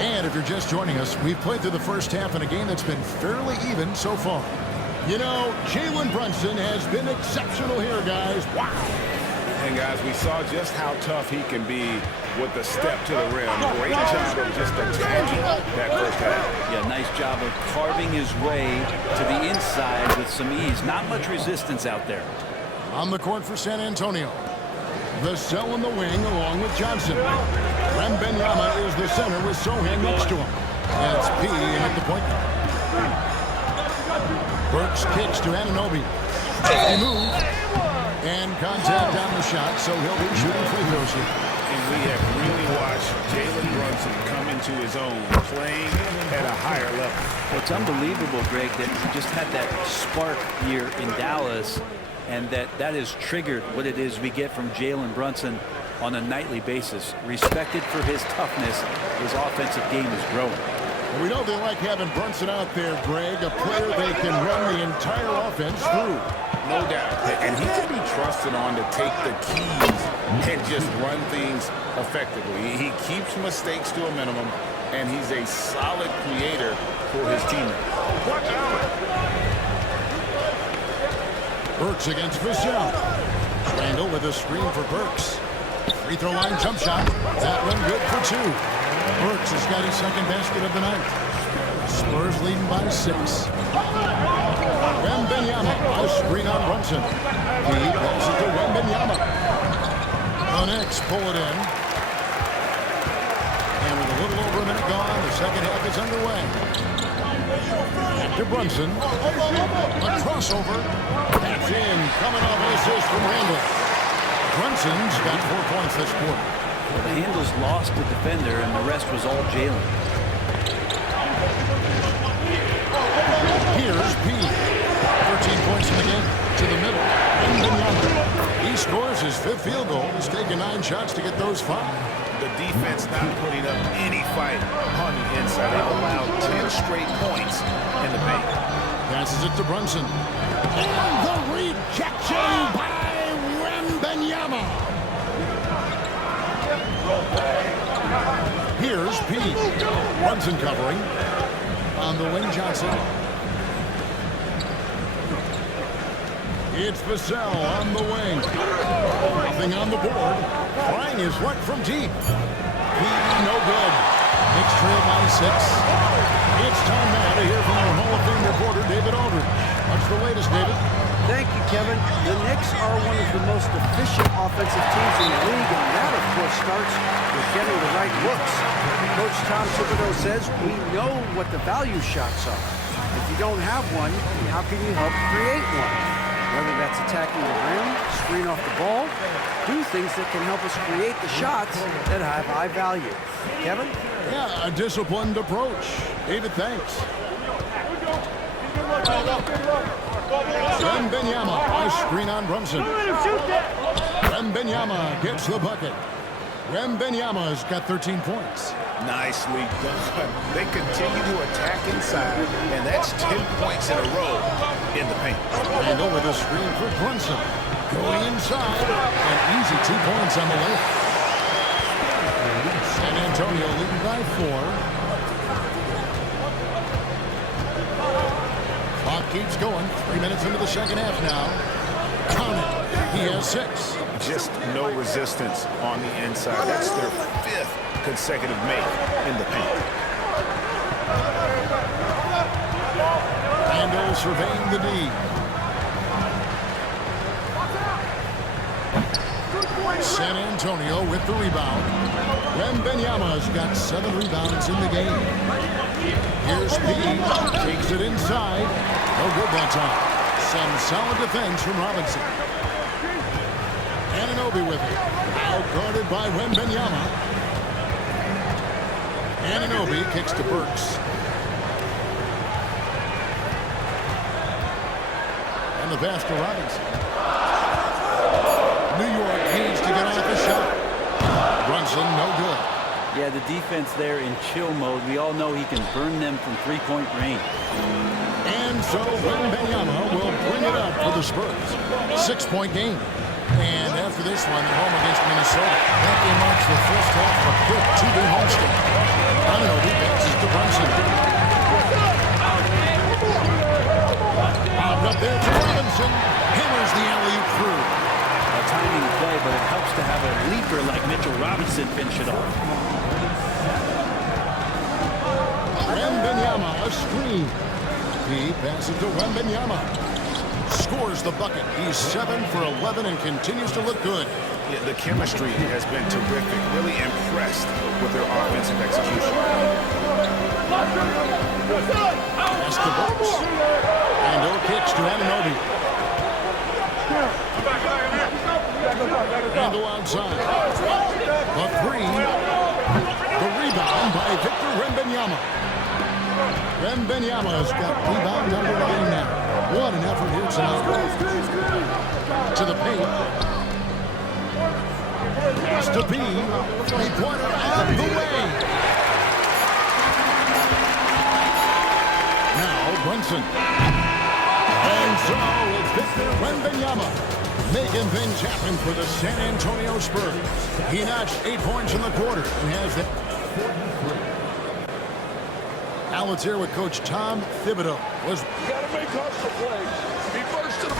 And if you're just joining us, we've played through the first half in a game that's been fairly even so far. You know, Jalen Brunson has been exceptional here, guys. Wow. And guys, we saw just how tough he can be with the step to the rim. Great job of just attacking that first half. Yeah, nice job of carving his way to the inside with some ease. Not much resistance out there. On the court for San Antonio. Vassell in the wing along with Johnson. Wembanyama is the center with Sohan next to him. That's P in at the point guard. Burks kicks to Anunoby. He moves. And contact on the shot, so he'll be shooting free throws here. And we have really watched Jalen Brunson come into his own, playing at a higher level. It's unbelievable, Greg, that he just had that spark here in Dallas, and that has triggered what it is we get from Jalen Brunson on a nightly basis. Respected for his toughness, his offensive game is growing. We know they like having Brunson out there, Greg, a player they can run the entire offense through. No doubt. And he can be trusted on to take the keys and just run things effectively. He keeps mistakes to a minimum, and he's a solid creator for his teammates. Burks against Vassell. Randall with a screen for Burks. Free throw line jump shot. That one good for 2. Burks has got his second basket of the night. Spurs leading by 6. Wembanyama, a screen on Brunson. He passes it to Wembanyama. The Knicks pull it in. And with a little over a minute gone, the second half is underway. Back to Brunson. A crossover. That's in. Coming off an assist from Randall. Brunson's got 4 points this quarter. The handles lost the defender, and the rest was all Jalen. Here's P. 13 points in the game. To the middle. He scores his 5th field goal. He's taken 9 shots to get those 5. The defense not putting up any fight on the inside. They've allowed 10 straight points in the paint. Passes it to Brunson. And the rejection by Wembanyama. Here's P. Brunson covering. On the wing, Johnson. It's Vassell on the wing. Nothing on the board. Trying his luck from deep. No good. Knicks trail by 6. It's time now to hear from our Hall of Fame reporter, David Aldridge. What's the latest, David? Thank you, Kevin. The Knicks are one of the most efficient offensive teams in the league, and that, of course, starts with getting the right looks. Coach Tom Thibodeau says we know what the value shots are. If you don't have one, how can you help create one? Whether that's attacking the rim, screen off the ball, do things that can help us create the shots that have high value. Kevin? Yeah, a disciplined approach. David, thanks. Wembanyama, a screen on Brunson. Wembanyama gets the bucket. Wembanyama's got 13 points. Nicely done. They continue to attack inside, and that's 10 points in a row in the paint. And over the screen for Brunson. Going inside. An easy 2 points on the left. San Antonio leading by 4. Clock keeps going. 3 minutes into the second half now. Count it. He has 6. Just no resistance on the inside. That's their 5th consecutive make in the paint. Randall surveying the D. San Antonio with the rebound. Wembanyama's got 7 rebounds in the game. Here's P. Takes it inside. No good that time. Some solid defense from Robinson. Anunoby with it. Out guarded by Wembanyama. Anunoby kicks to Burks. And the pass to Robinson. New York needs to get off the shot. Brunson, no good. Yeah, the defense there in chill mode. We all know he can burn them from 3-point range. And so Wembanyama will bring it up for the Spurs. 6-point game. And after this one, they're home against Minnesota. That game marks the first half of a quick 2-game homestand. Anunoby passes to Brunson. Out up there to Robinson. Hammers the alley-oop through. A timing play, but it helps to have a leaper like Mitchell Robinson finish it off. Wembanyama, a screen. He passes to Wembanyama. Scores the bucket. He's 7 for 11 and continues to look good. Yeah, the chemistry has been terrific. Really impressed with their offensive execution. Pass to Burks. And no kicks to Anunoby. Randall outside. The 3. The rebound by Victor Wembanyama. Wembanyama's got rebound number 9 now. What an effort here tonight. To the paint. Pass to B. 3-pointer out of the way. Now Brunson. And so it's Victor Wembanyama making things happen for the San Antonio Spurs. He notched 8 points in the quarter and has that. Now let's hear what Coach Tom Thibodeau was. You got to make hustle plays. Be first to the...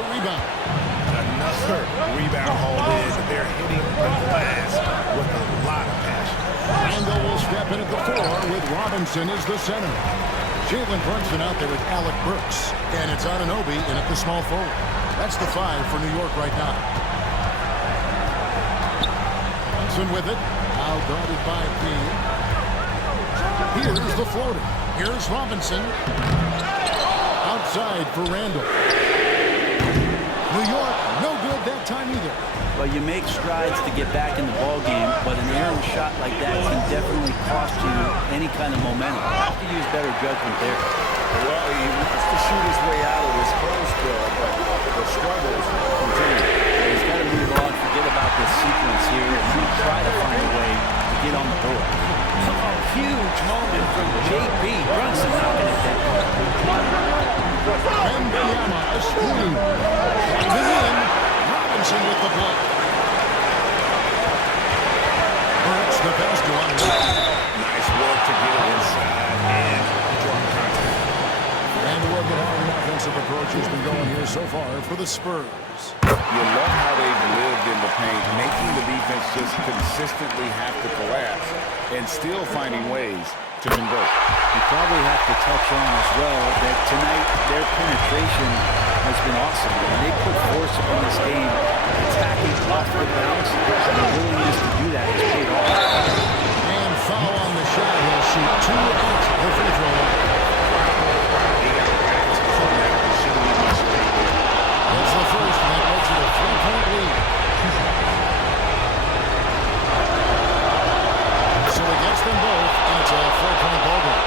the rebound. Another rebound hauled in. They're hitting the glass with a lot of passion. Randall will step in at the 4 with Robinson as the center. Jalen Brunson out there with Alec Burks. And it's Anunoby in at the small forward. That's the 5 for New York right now. Brunson with it. Now guarded by P. Here's the floater. Here's Robinson. Outside for Randall. New York, no good that time either. Well, you make strides to get back in the ball game, but an errant shot like that can definitely cost you any kind of momentum. You have to use better judgment there. Well, he wants to shoot his way out of this close spell, but the struggles continue. He's got to move on, forget about this sequence here, and try to find a way to get on the board. A huge moment from J.B. Brunson knocking it down. Wembanyama, a screen. Driving in. Robinson with the block. Burks the pass to Anunoby. Nice work to get it inside and draw contact. And look at how the offensive approach has been going here so far for the Spurs. You love how they've lived in the paint, making the defense just consistently have to collapse and still finding ways to convert. You probably have to touch on as well that tonight their penetration has been awesome. And they put force upon this game, attacking off the bounce, and the willingness to do that has paid off. And foul on the shot. He'll shoot 2 at the free throw line. That's the first, and that makes it a 3-point lead. So against them both, and it's a 4-point ball game.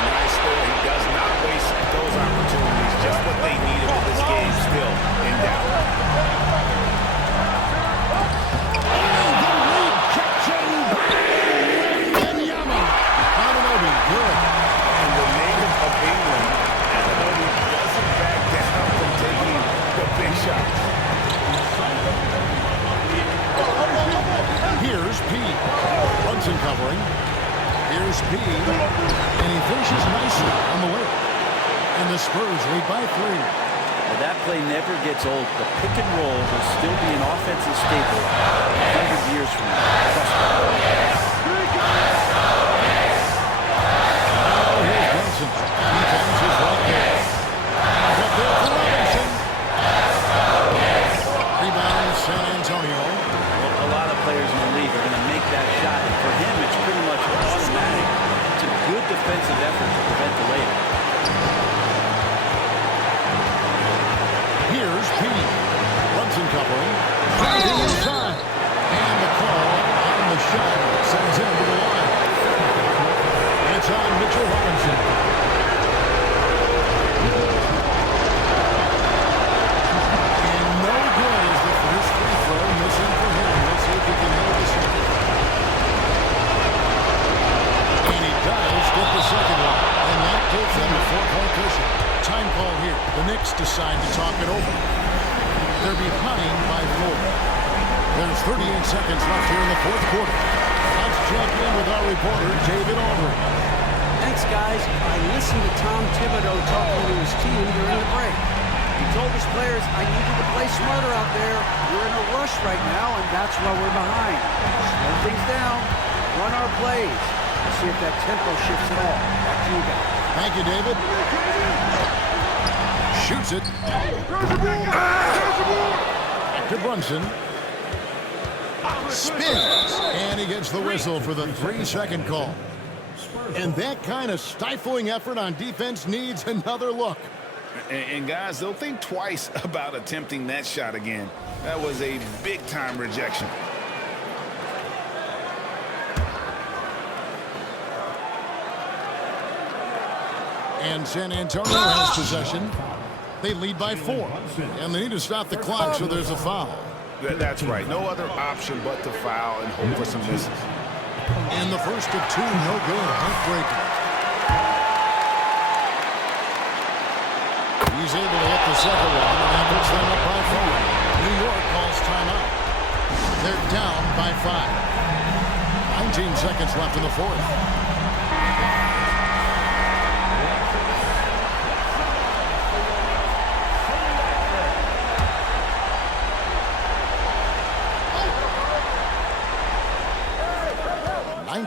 Nice score. He does not waste those opportunities. Just what they needed with this game still in doubt. Wembanyama. Anunoby, good. And the native of England, Anunoby doesn't back down from taking the big shots. Here's P. Brunson covering. Here's P. And he finishes nicely on the way. And the Spurs lead by 3. Well, that play never gets old. The pick and roll will still be an offensive staple 100 years from now. Trust me. Now here's Brunson. Defense is right there. Up there for Robinson. Rebound San Antonio. A lot of players in the league are going to make that shot, and for him, it's pretty much automatic. It's a good defensive effort to prevent the layup. Here's P. Brunson covering. Driving inside. And the call on the shot sends him to the line. And it's on Mitchell Robinson. And no good is the first free throw missing for him. Let's see if he can hold this one. And he does get the second one. And that gives them a 4-point cushion. Time call here. The Knicks decide to talk it over. They're behind by 4. There's 38 seconds left here in the fourth quarter. Let's check in with our reporter, David Aldridge. Thanks, guys. I listened to Tom Thibodeau talking to his team during the break. He told his players, I need you to play smarter out there. We're in a rush right now, and that's why we're behind. Slow things down. Run our plays. Let's see if that tempo shifts at all. Back to you guys. Thank you, David. Shoots it. Back to Brunson. Spins. And he gets the whistle for the 3-second call. And that kind of stifling effort on defense needs another look. And guys, they'll think twice about attempting that shot again. That was a big-time rejection. And San Antonio has possession. They lead by 4. And they need to stop the clock, so there's a foul. That's right. No other option but to foul and hope for some misses. And the first of 2, no good. Heartbreaker. He's able to hit the second one, and that puts them up by 4. New York calls timeout. They're down by 5. 19 seconds left in the fourth.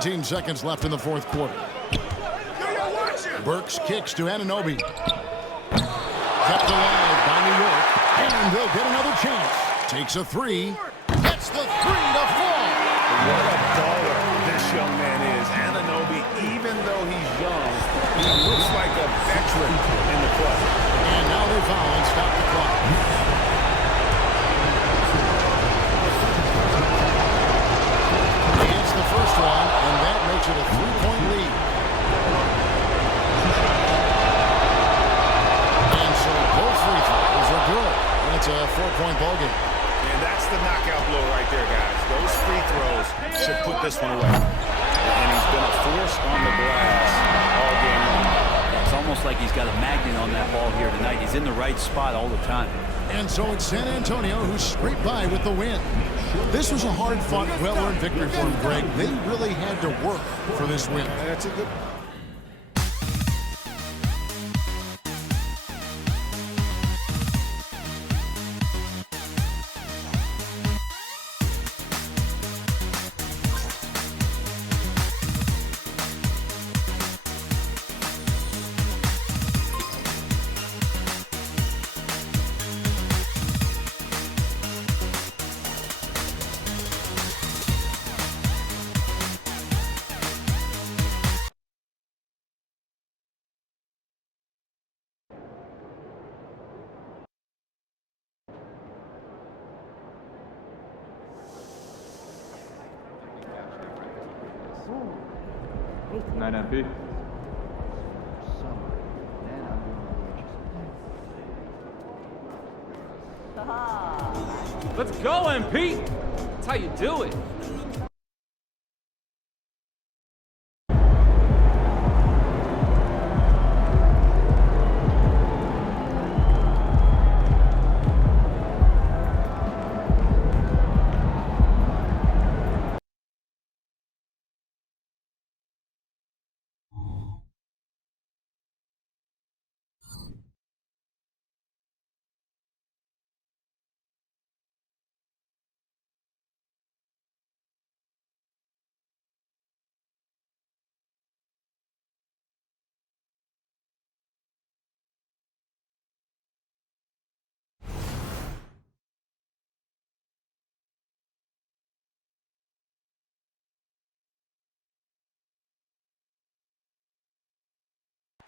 17 seconds left in the fourth quarter. Burks kicks to Anunoby. Kept alive by New York, and they'll get another chance. Takes a three, gets the three to fall. What a baller this young man is. Anunoby, even though he's young, he looks like a veteran in the club. And now they foul and stop the clock. He gets the first one, and that makes it a 3-point lead. And so both free throws are good. And it's a 4-point ball game. And that's the knockout blow right there, guys. Those free throws should put this one away. And he's been a force on the glass all game long. It's almost like he's got a magnet on that ball here tonight. He's in the right spot all the time. And so it's San Antonio who scraped by with the win. This was a hard-fought, well-earned victory for them, Greg. They really had to work for this win. That's a good... Night, MP. Let's go, MP! That's how you do it.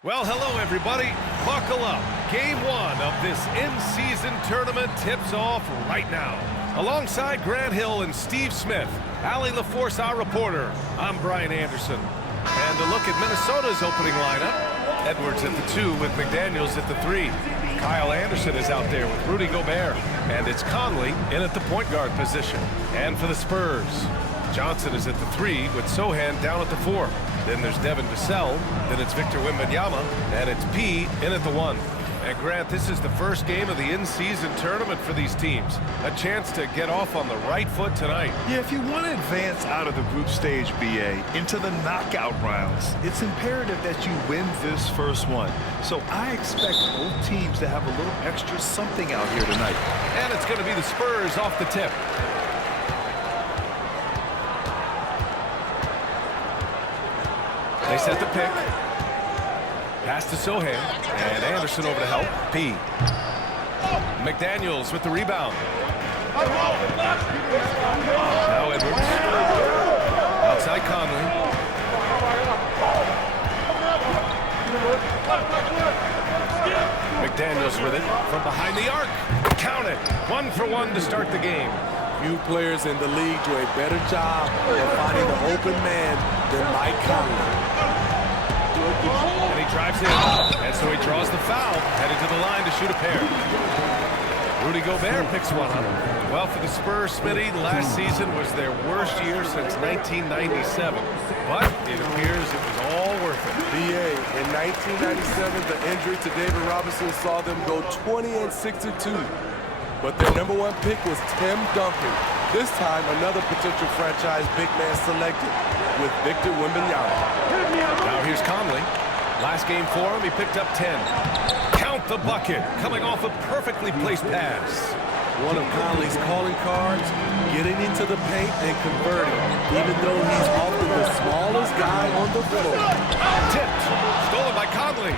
Well, hello, everybody. Buckle up. Game one of this in-season tournament tips off right now. Alongside Grant Hill and Steve Smith, Allie LaForce, our reporter, I'm Brian Anderson. And a look at Minnesota's opening lineup. Edwards at the 2 with McDaniels at the 3. Kyle Anderson is out there with Rudy Gobert. And it's Conley in at the point guard position. And for the Spurs, Johnson is at the 3 with Sohan down at the 4. Then there's Devin Vassell, then it's Victor Wembanyama, and it's P in at the 1. And Grant, this is the first game of the in-season tournament for these teams. A chance to get off on the right foot tonight. Yeah, if you want to advance out of the group stage, BA, into the knockout rounds, it's imperative that you win this first one. So I expect both teams to have a little extra something out here tonight. And it's going to be the Spurs off the tip. They set the pick. Pass to Sohan. And Anderson over to help. P. McDaniels with the rebound. Now Edwards. Outside Conley. McDaniels with it from behind the arc. Count it. 1 for 1 to start the game. Few players in the league do a better job of finding the open man than Mike Conley. And he drives in, and so he draws the foul, headed to the line to shoot a pair. Rudy Gobert picks one up. Well, for the Spurs, Smitty, last season was their worst year since 1997. But it appears it was all worth it. BA, in 1997, the injury to David Robinson saw them go 20-62. But their #1 pick was Tim Duncan. This time, another potential franchise big man selected with Victor Wembanyama. Now here's Conley. Last game for him, he picked up 10. Count the bucket, coming off a perfectly placed pass. One of Conley's calling cards, getting into the paint and converting, even though he's often the smallest guy on the floor. Tipped. Stolen by Conley.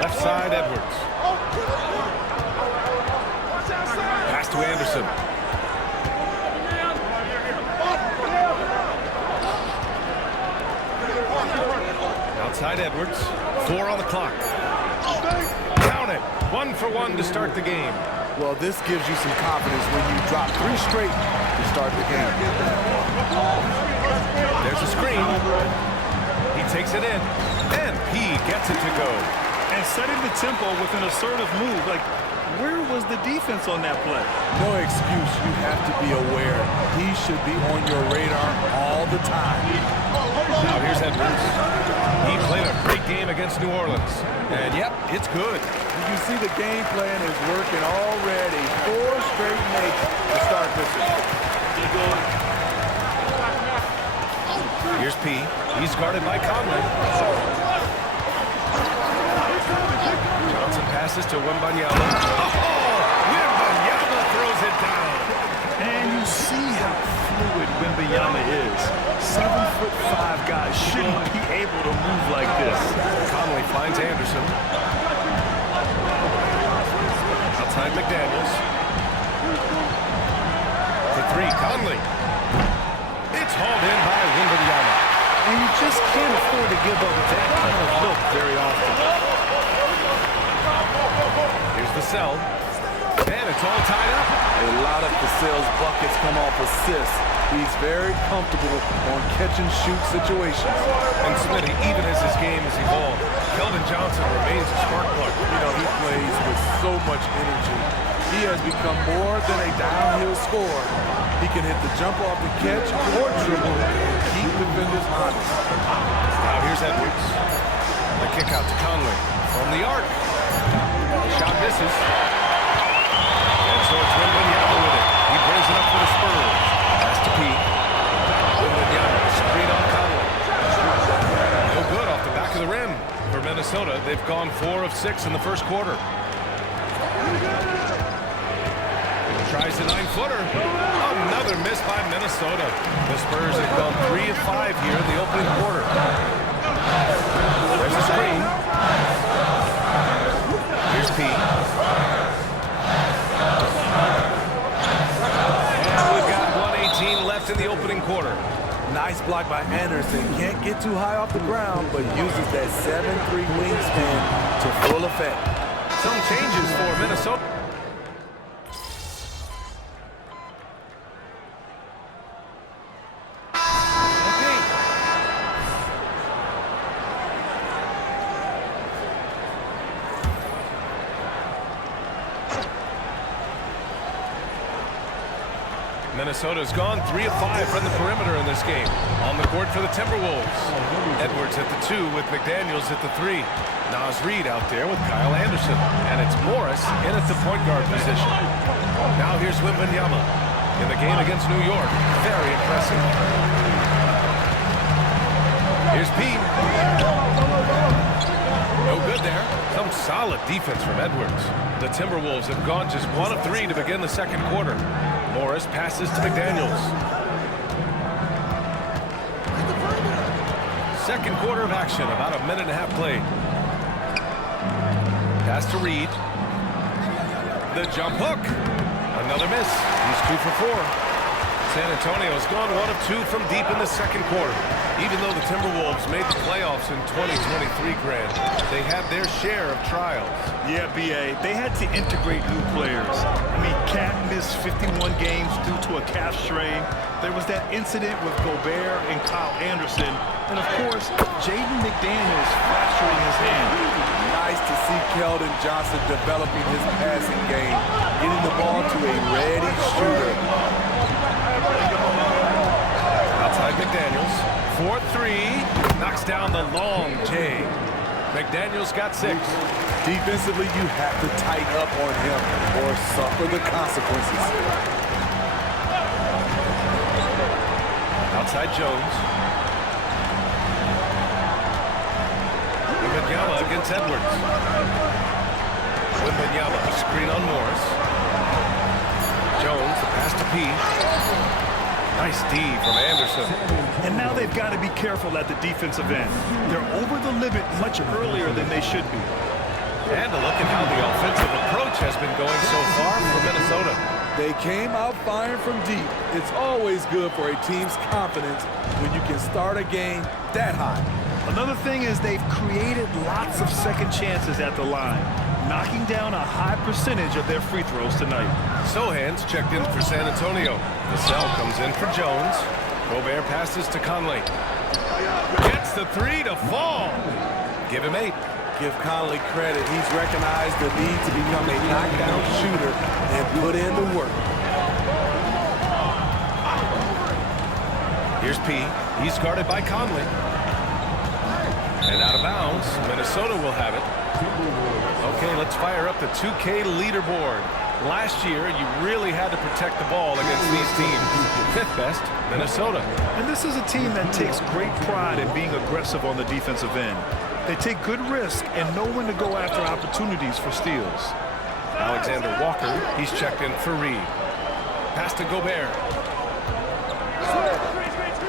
Left side, Edwards. Pass to Anderson. Outside Edwards. 4 on the clock. Count it. 1 for 1 to start the game. Well, this gives you some confidence when you drop 3 straight to start the game. There's a screen. He takes it in. And he gets it to go. And setting the tempo with an assertive move. Like, where was the defense on that play? No excuse. You have to be aware. He should be on your radar all the time. Now here's Edwards. He played a great game against New Orleans. And yep, it's good. You can see the game plan is working already. 4 straight makes to start this one. Here's P. He's guarded by Conley. Johnson passes to Wembanyama. Oh! Wembanyama throws it down. And you see how fluid Wembanyama is. 7'5" guy shouldn't be able to move like this. Conley finds Anderson. Outside McDaniels. For 3, Conley. It's hauled in by Wembanyama. And you just can't afford to give up that kind of look very often. Here's the cell. And it's all tied up. A lot of Cassell's buckets come off assists. He's very comfortable on catch-and-shoot situations. And Smitty, even as his game has evolved, Keldon Johnson remains a spark plug. You know, he plays with so much energy. He has become more than a downhill scorer. He can hit the jump off the catch or dribble and keep defenders honest. Now here's Edwards. The kick out to Conley from the arc. Shot misses. And so it's Wembanyama with it. He brings it up for the Spurs. Pass to Pete. Wembanyama, screen on Conley. No good off the back of the rim for Minnesota. They've gone 4 of 6 in the first quarter. Tries the 9-footer. Another miss by Minnesota. The Spurs have gone 3 of 5 here in the opening quarter. There's a screen. Here's Pete. And we've got 1:18 left in the opening quarter. Nice block by Anderson. Can't get too high off the ground, but uses that 7'3" wingspan to full effect. Some changes for Minnesota. Minnesota's gone 3 of 5 from the perimeter in this game. On the court for the Timberwolves. Edwards at the 2 with McDaniels at the 3. Naz Reid out there with Kyle Anderson. And it's Morris in at the point guard position. Now here's Wembanyama in the game against New York. Very impressive. Here's Pete. No good there. Some solid defense from Edwards. The Timberwolves have gone just 1 of 3 to begin the second quarter. Morris passes to McDaniels. Second quarter of action, about a minute and a half played. Pass to Reid. The jump hook. Another miss. He's 2 for 4. San Antonio's gone 1 of 2 from deep in the second quarter. Even though the Timberwolves made the playoffs in 2023, Grant, they had their share of trials. Yeah, B.A., they had to integrate new players. I mean, Cat missed 51 games due to a calf strain. There was that incident with Gobert and Kyle Anderson. And, of course, Jaden McDaniels fracturing his hand. Nice to see Keldon Johnson developing his passing game, getting the ball to a ready shooter. Outside McDaniels. 4-3. Knocks down the long J. McDaniels got 6. Defensively, you have to tighten up on him or suffer the consequences. Outside Jones. Wembanyama against Edwards. Wembanyama, screen on Morris. Jones, the pass to P. Nice D from Anderson. And now they've got to be careful at the defensive end. They're over the limit much earlier than they should be. And a look at how the offensive approach has been going so far for Minnesota. They came out firing from deep. It's always good for a team's confidence when you can start a game that high. Another thing is they've created lots of second chances at the line, knocking down a high percentage of their free throws tonight. Sohan's checked in for San Antonio. Vassell comes in for Jones. Gobert passes to Conley. Gets the three to fall. Give him 8. Give Conley credit. He's recognized the need to become a knockdown shooter and put in the work. Here's P. He's guarded by Conley. And out of bounds. Minnesota will have it. Okay, let's fire up the 2K leaderboard. Last year, you really had to protect the ball against these teams. 5th best, Minnesota. And this is a team that takes great pride in being aggressive on the defensive end. They take good risk and know when to go after opportunities for steals. Alexander Walker, he's checked in for Reed. Pass to Gobert.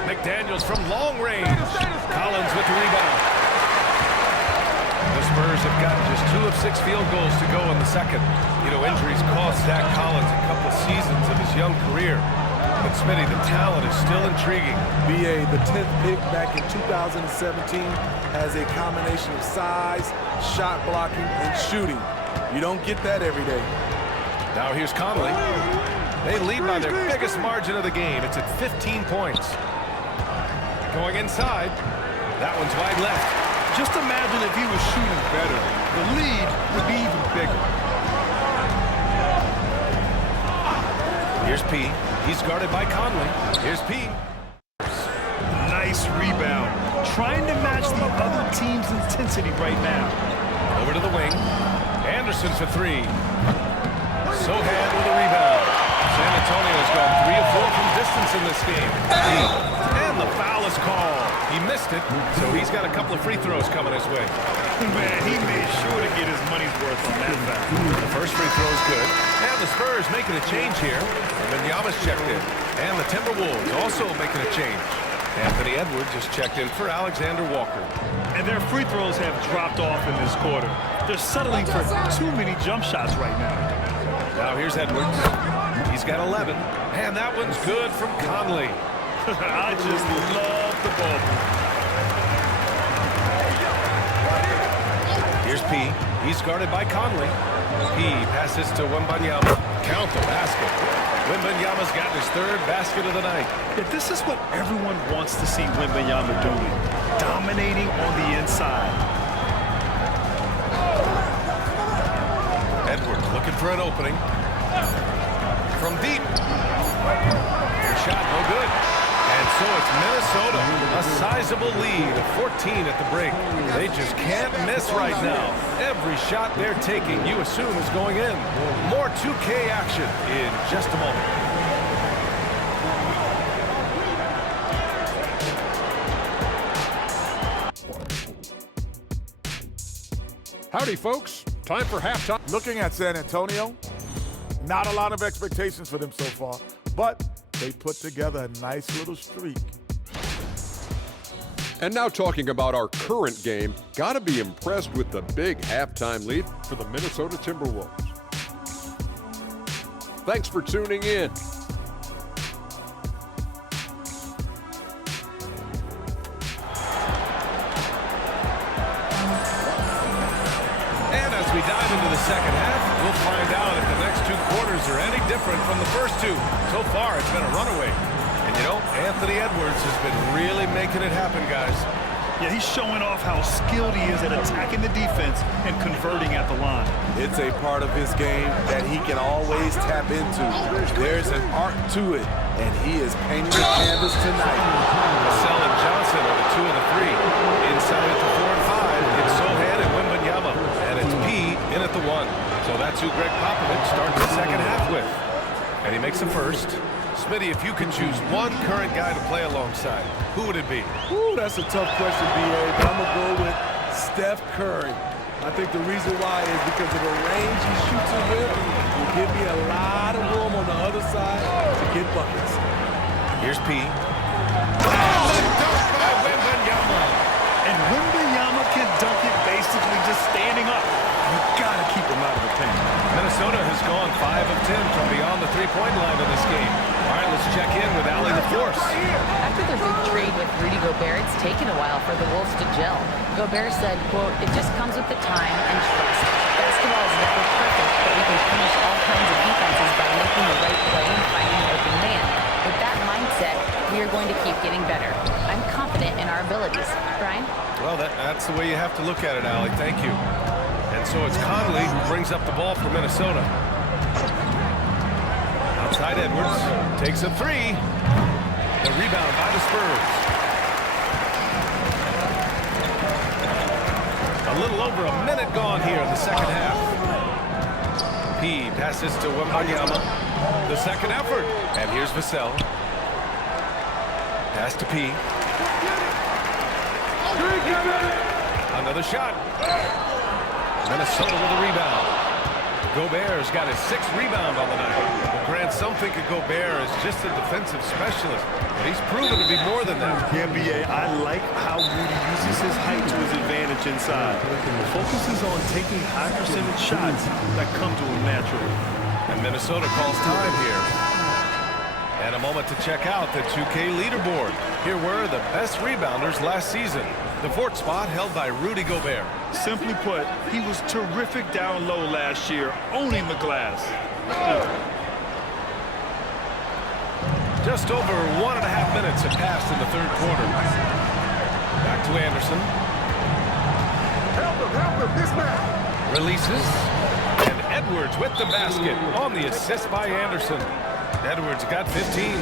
McDaniels from long range. Collins with the rebound. The Spurs have gotten just 2 of 6 field goals to go in the second. You know, injuries cost Zach Collins a couple of seasons of his young career. But Smitty, the talent is still intriguing. BA, the 10th pick back in 2017, has a combination of size, shot blocking, and shooting. You don't get that every day. Now here's Conley. They lead by their biggest margin of the game. It's at 15 points. Going inside. That one's wide left. Just imagine if he was shooting better. The lead would be even bigger. Here's P. He's guarded by Conley. Here's P. Nice rebound. Trying to match the other team's intensity right now. Over to the wing. Anderson for 3. Sohan with a rebound. San Antonio's gone 3 of 4 from distance in this game. And the foul is called. He missed it, so he's got a couple of free throws coming his way. Man, he made sure to get his money's worth on that foul. The first free throw is good. And the Spurs making a change here. Wembanyama's checked in. And the Timberwolves also making a change. Anthony Edwards is checked in for Alexander Walker. And their free throws have dropped off in this quarter. They're settling for too many jump shots right now. Now here's Edwards. He's got 11. And that one's good from Conley. I just love the ball. Here's P. He's guarded by Conley. P passes to Wembanyama. Count the basket. Wembanyama's gotten his 3rd basket of the night. Yeah, this is what everyone wants to see Wembanyama doing. Dominating on the inside. Edwards looking for an opening. From deep. Your shot, no good. And so it's Minnesota, a sizable lead of 14 at the break. They just can't miss right now. Every shot they're taking, you assume, is going in. More 2K action in just a moment. Howdy, folks. Time for halftime. Looking at San Antonio, not a lot of expectations for them so far, but they put together a nice little streak. And now talking about our current game, gotta be impressed with the big halftime lead for the Minnesota Timberwolves. Thanks for tuning in. And as we dive into the second half, we'll find out if the next 2 quarters are any different from the first 2. So far, it's been a runaway. And you know, Anthony Edwards has been really making it happen, guys. Yeah, he's showing off how skilled he is at attacking the defense and converting at the line. It's a part of his game that he can always tap into. There's an art to it, and he is painting the canvas tonight. Vassell and Johnson are the 2 and the 3. Inside at the 4 and 5, it's Sohan and Wembanyama. And it's P in at the 1. So that's who Greg Popovich starts the second half with. And he makes the first. Smitty, if you could choose one current guy to play alongside, who would it be? Ooh, that's a tough question, B.A., but I'm going to go with Steph Curry. I think the reason why is because of the range he shoots it with will give me a lot of room on the other side to get buckets. Here's P. Dunk by Wembanyama. And Wembanyama can dunk it basically just standing up. You gotta keep him out of the paint. Minnesota has gone 5 of 10 from beyond the three-point line in this game. All right, let's check in with Allie LaForce. After their big trade with Rudy Gobert, it's taken a while for the Wolves to gel. Gobert said, quote, "It just comes with the time and trust. Basketball is never perfect, but we can punish all kinds of defenses by making the right play and finding an open man. With that mindset, we are going to keep getting better. I'm confident in our abilities." Brian? Well, that's the way you have to look at it, Allie. Thank you. And so it's Conley who brings up the ball for Minnesota. Outside Edwards. Takes a three. The rebound by the Spurs. A little over a minute gone here in the second half. P passes to Wembanyama. The second effort. And here's Vassell. Pass to P. Another shot. Minnesota with a rebound. Gobert's got his 6th rebound on the night. Well, Grant, some think of Gobert as just a defensive specialist, but he's proven to be more than that. The NBA, I like how Rudy uses his height to his advantage inside. The focus is on taking high percentage shots that come to him naturally. And Minnesota calls time here. And a moment to check out the 2K leaderboard. Here were the best rebounders last season. The 4th spot held by Rudy Gobert. Simply put, he was terrific down low last year, owning the glass. Just over 1.5 minutes have passed in the third quarter. Back to Anderson. Help him, this man. Releases. And Edwards with the basket on the assist by Anderson. Edwards got 15.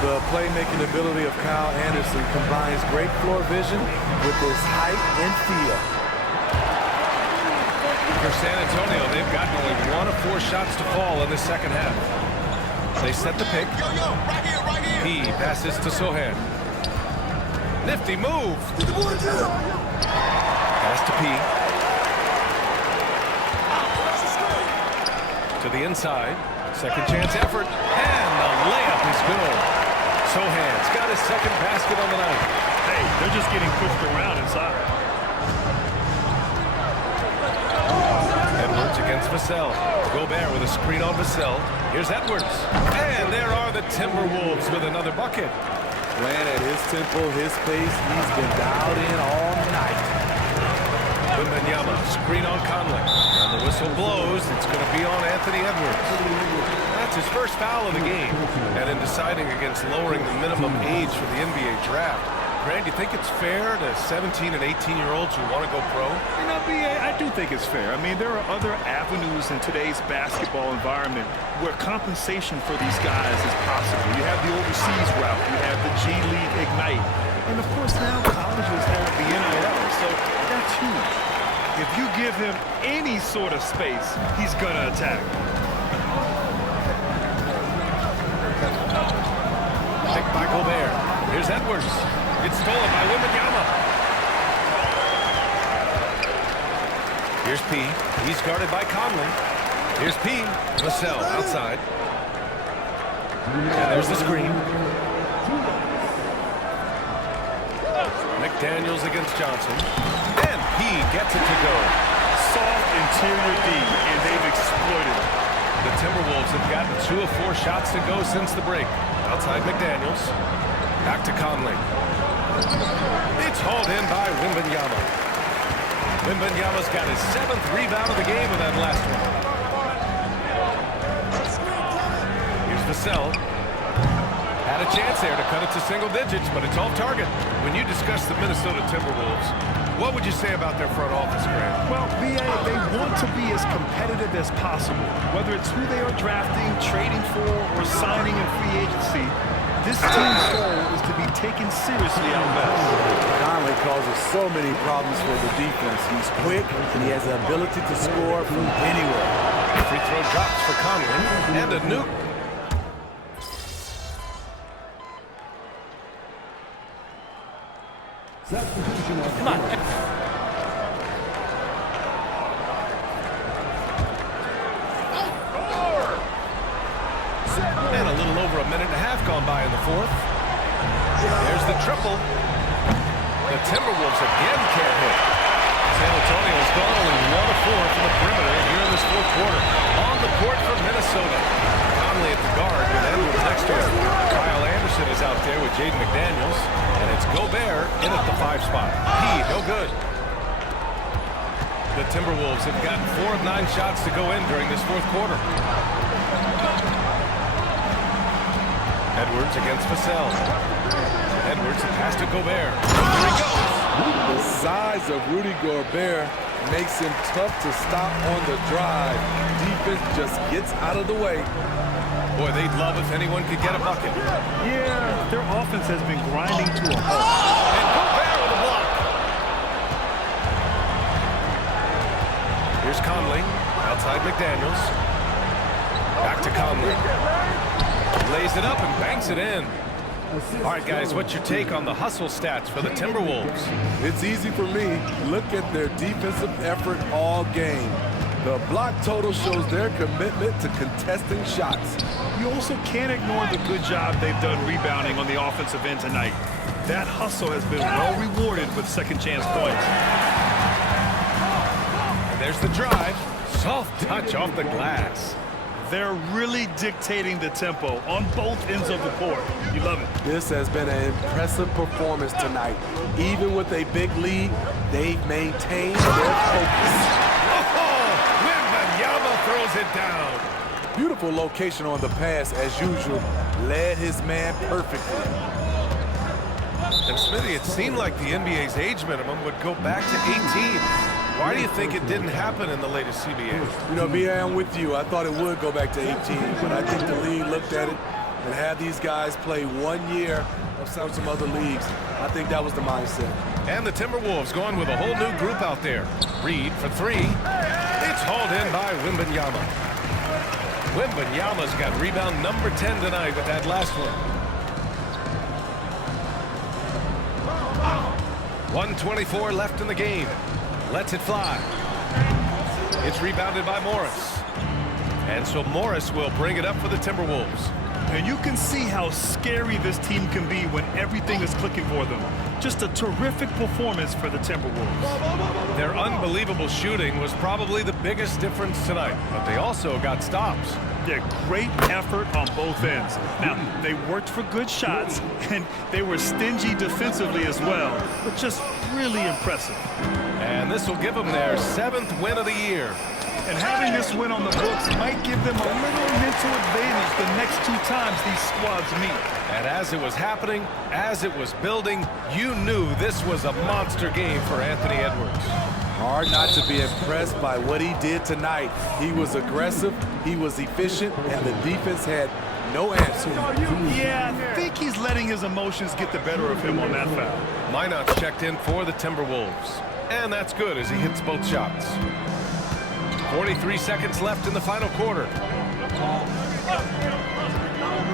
The playmaking ability of Kyle Anderson combines great floor vision with his height and feel. For San Antonio, they've gotten only 1 of 4 shots to fall in the second half. They set the pick. He passes to Sohan. Nifty move. Pass to P. To the inside. Second chance effort. And the layup is good. Sohan's got his 2nd basket on the night. Hey, they're just getting pushed around inside. Edwards against Vassell. Gobert with a screen on Vassell. Here's Edwards. And there are the Timberwolves with another bucket. Playing at his tempo, his pace, he's been dialed in all night. Wembanyama, screen on Conley. And the whistle blows. It's going to be on Anthony Edwards. That's his first foul of the game. And in deciding against lowering the minimum age for the NBA draft, Grant, do you think it's fair to 17 and 18-year-olds who want to go pro? In NBA, I do think it's fair. I mean, there are other avenues in today's basketball environment where compensation for these guys is possible. You have the overseas route. You have the G League Ignite. And, of course, now colleges have the NIL. So that's huge. If you give him any sort of space, he's going to attack. Picked by Gobert. Here's Edwards. It's stolen by Wembanyama. Here's P. He's guarded by Conley. Here's P. Vassell outside. And there's the screen. McDaniels against Johnson. And he gets it to go. Soft interior D, and they've exploited it. The Timberwolves have gotten 2 of 4 shots to go since the break. Outside McDaniels. Back to Conley. It's hauled in by Wembanyama. Wembanyama's got his 7th rebound of the game with that last one. Here's Vassell. Had a chance there to cut it to single digits, but it's off target. When you discuss the Minnesota Timberwolves, what would you say about their front office, Grant? Well, BA, they want to be as competitive as possible. Whether it's who they are drafting, trading for, or signing in free agency, this team's goal is to be taken seriously out west. Conley causes so many problems for the defense. He's quick, and he has the ability to score from anywhere. Free throw drops for Conley, and a nuke. Come on. fourth. There's the triple. The Timberwolves again can't hit. San Antonio's gone only 1 of 4 from the perimeter here in this fourth quarter. On the court for Minnesota. Conley at the guard with Edwards next to him. Kyle Anderson is out there with Jaden McDaniels. And it's Gobert in at the 5 spot. No good. The Timberwolves have gotten 4 of 9 shots to go in during this fourth quarter. Edwards against Vassell. Edwards, the pass to Gobert. Here he goes. The size of Rudy Gobert makes him tough to stop on the drive. Defense just gets out of the way. Boy, they'd love if anyone could get a bucket. Yeah, their offense has been grinding to a halt. And Gobert with a block. Here's Conley, outside McDaniels. Back to Conley. Lays it up and banks it in. All right, guys, what's your take on the hustle stats for the Timberwolves? It's easy for me. Look at their defensive effort all game. The block total shows their commitment to contesting shots. You also can't ignore the good job they've done rebounding on the offensive end tonight. That hustle has been well rewarded with second chance points. And there's the drive. Soft touch off the glass. They're really dictating the tempo on both ends of the court. You love it. This has been an impressive performance tonight. Even with a big lead, they've maintained their focus. Wembanyama throws it down. Beautiful location on the pass, as usual. Led his man perfectly. And Smithy, it seemed like the NBA's age minimum would go back to 18. Why do you think it didn't happen in the latest CBA? You know, B.A., I'm with you. I thought it would go back to 18, but I think the league looked at it and had these guys play 1 year of some other leagues. I think that was the mindset. And the Timberwolves going with a whole new group out there. Reed for 3. It's hauled in by Wembanyama. Wembanyama's got rebound number 10 tonight with that last one. 1:24 left in the game. Lets it fly. It's rebounded by Morris. And so Morris will bring it up for the Timberwolves. And you can see how scary this team can be when everything is clicking for them. Just a terrific performance for the Timberwolves. Their unbelievable shooting was probably the biggest difference tonight, but they also got stops. Yeah, great effort on both ends. Now, they worked for good shots, and they were stingy defensively as well, but just really impressive. And this will give them their 7th win of the year. And having this win on the books might give them a little mental advantage the next 2 times these squads meet. And as it was happening, as it was building, you knew this was a monster game for Anthony Edwards. Hard not to be impressed by what he did tonight. He was aggressive, he was efficient, and the defense had no answer. Yeah, I think he's letting his emotions get the better of him on that foul. Minot's checked in for the Timberwolves. And that's good as he hits both shots. 43 seconds left in the final quarter.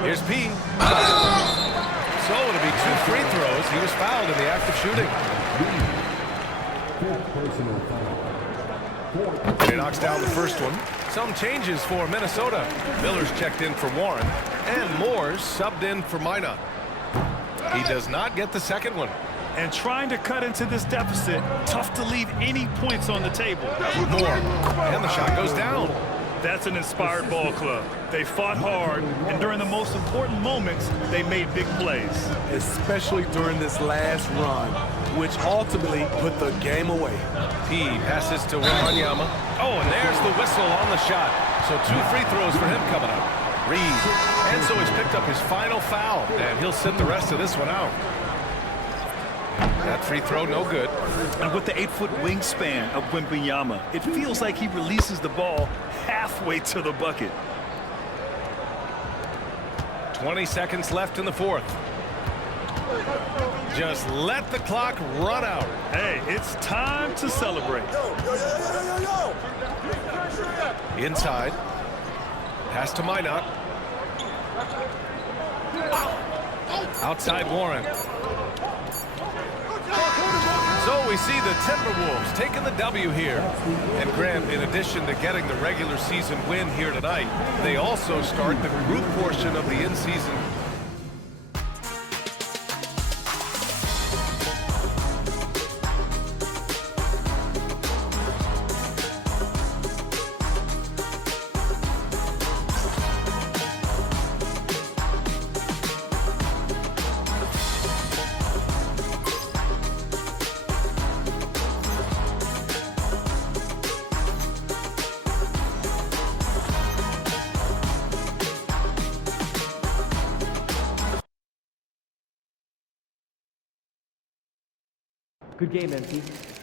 Here's P. So it'll be 2 free throws. He was fouled in the act of shooting. And he knocks down the first one. Some changes for Minnesota. Miller's checked in for Warren. And Moore's subbed in for Minot. He does not get the second one. And trying to cut into this deficit, tough to leave any points on the table. Moore. And the shot goes down. That's an inspired ball club. They fought hard, and during the most important moments, they made big plays. Especially during this last run, which ultimately put the game away. P passes to Wembanyama. Oh, and there's the whistle on the shot. So 2 free throws for him coming up. Reed. And so he's picked up his final foul, and he'll sit the rest of this one out. That free throw, no good. And with the 8-foot wingspan of Wembanyama, it feels like he releases the ball halfway to the bucket. 20 seconds left in the fourth. Just let the clock run out. Hey, it's time to celebrate. Inside. Pass to Minot. Outside Warren. So we see the Timberwolves taking the W here. And Graham, in addition to getting the regular season win here tonight, they also start the group portion of the in-season. Good game, MP.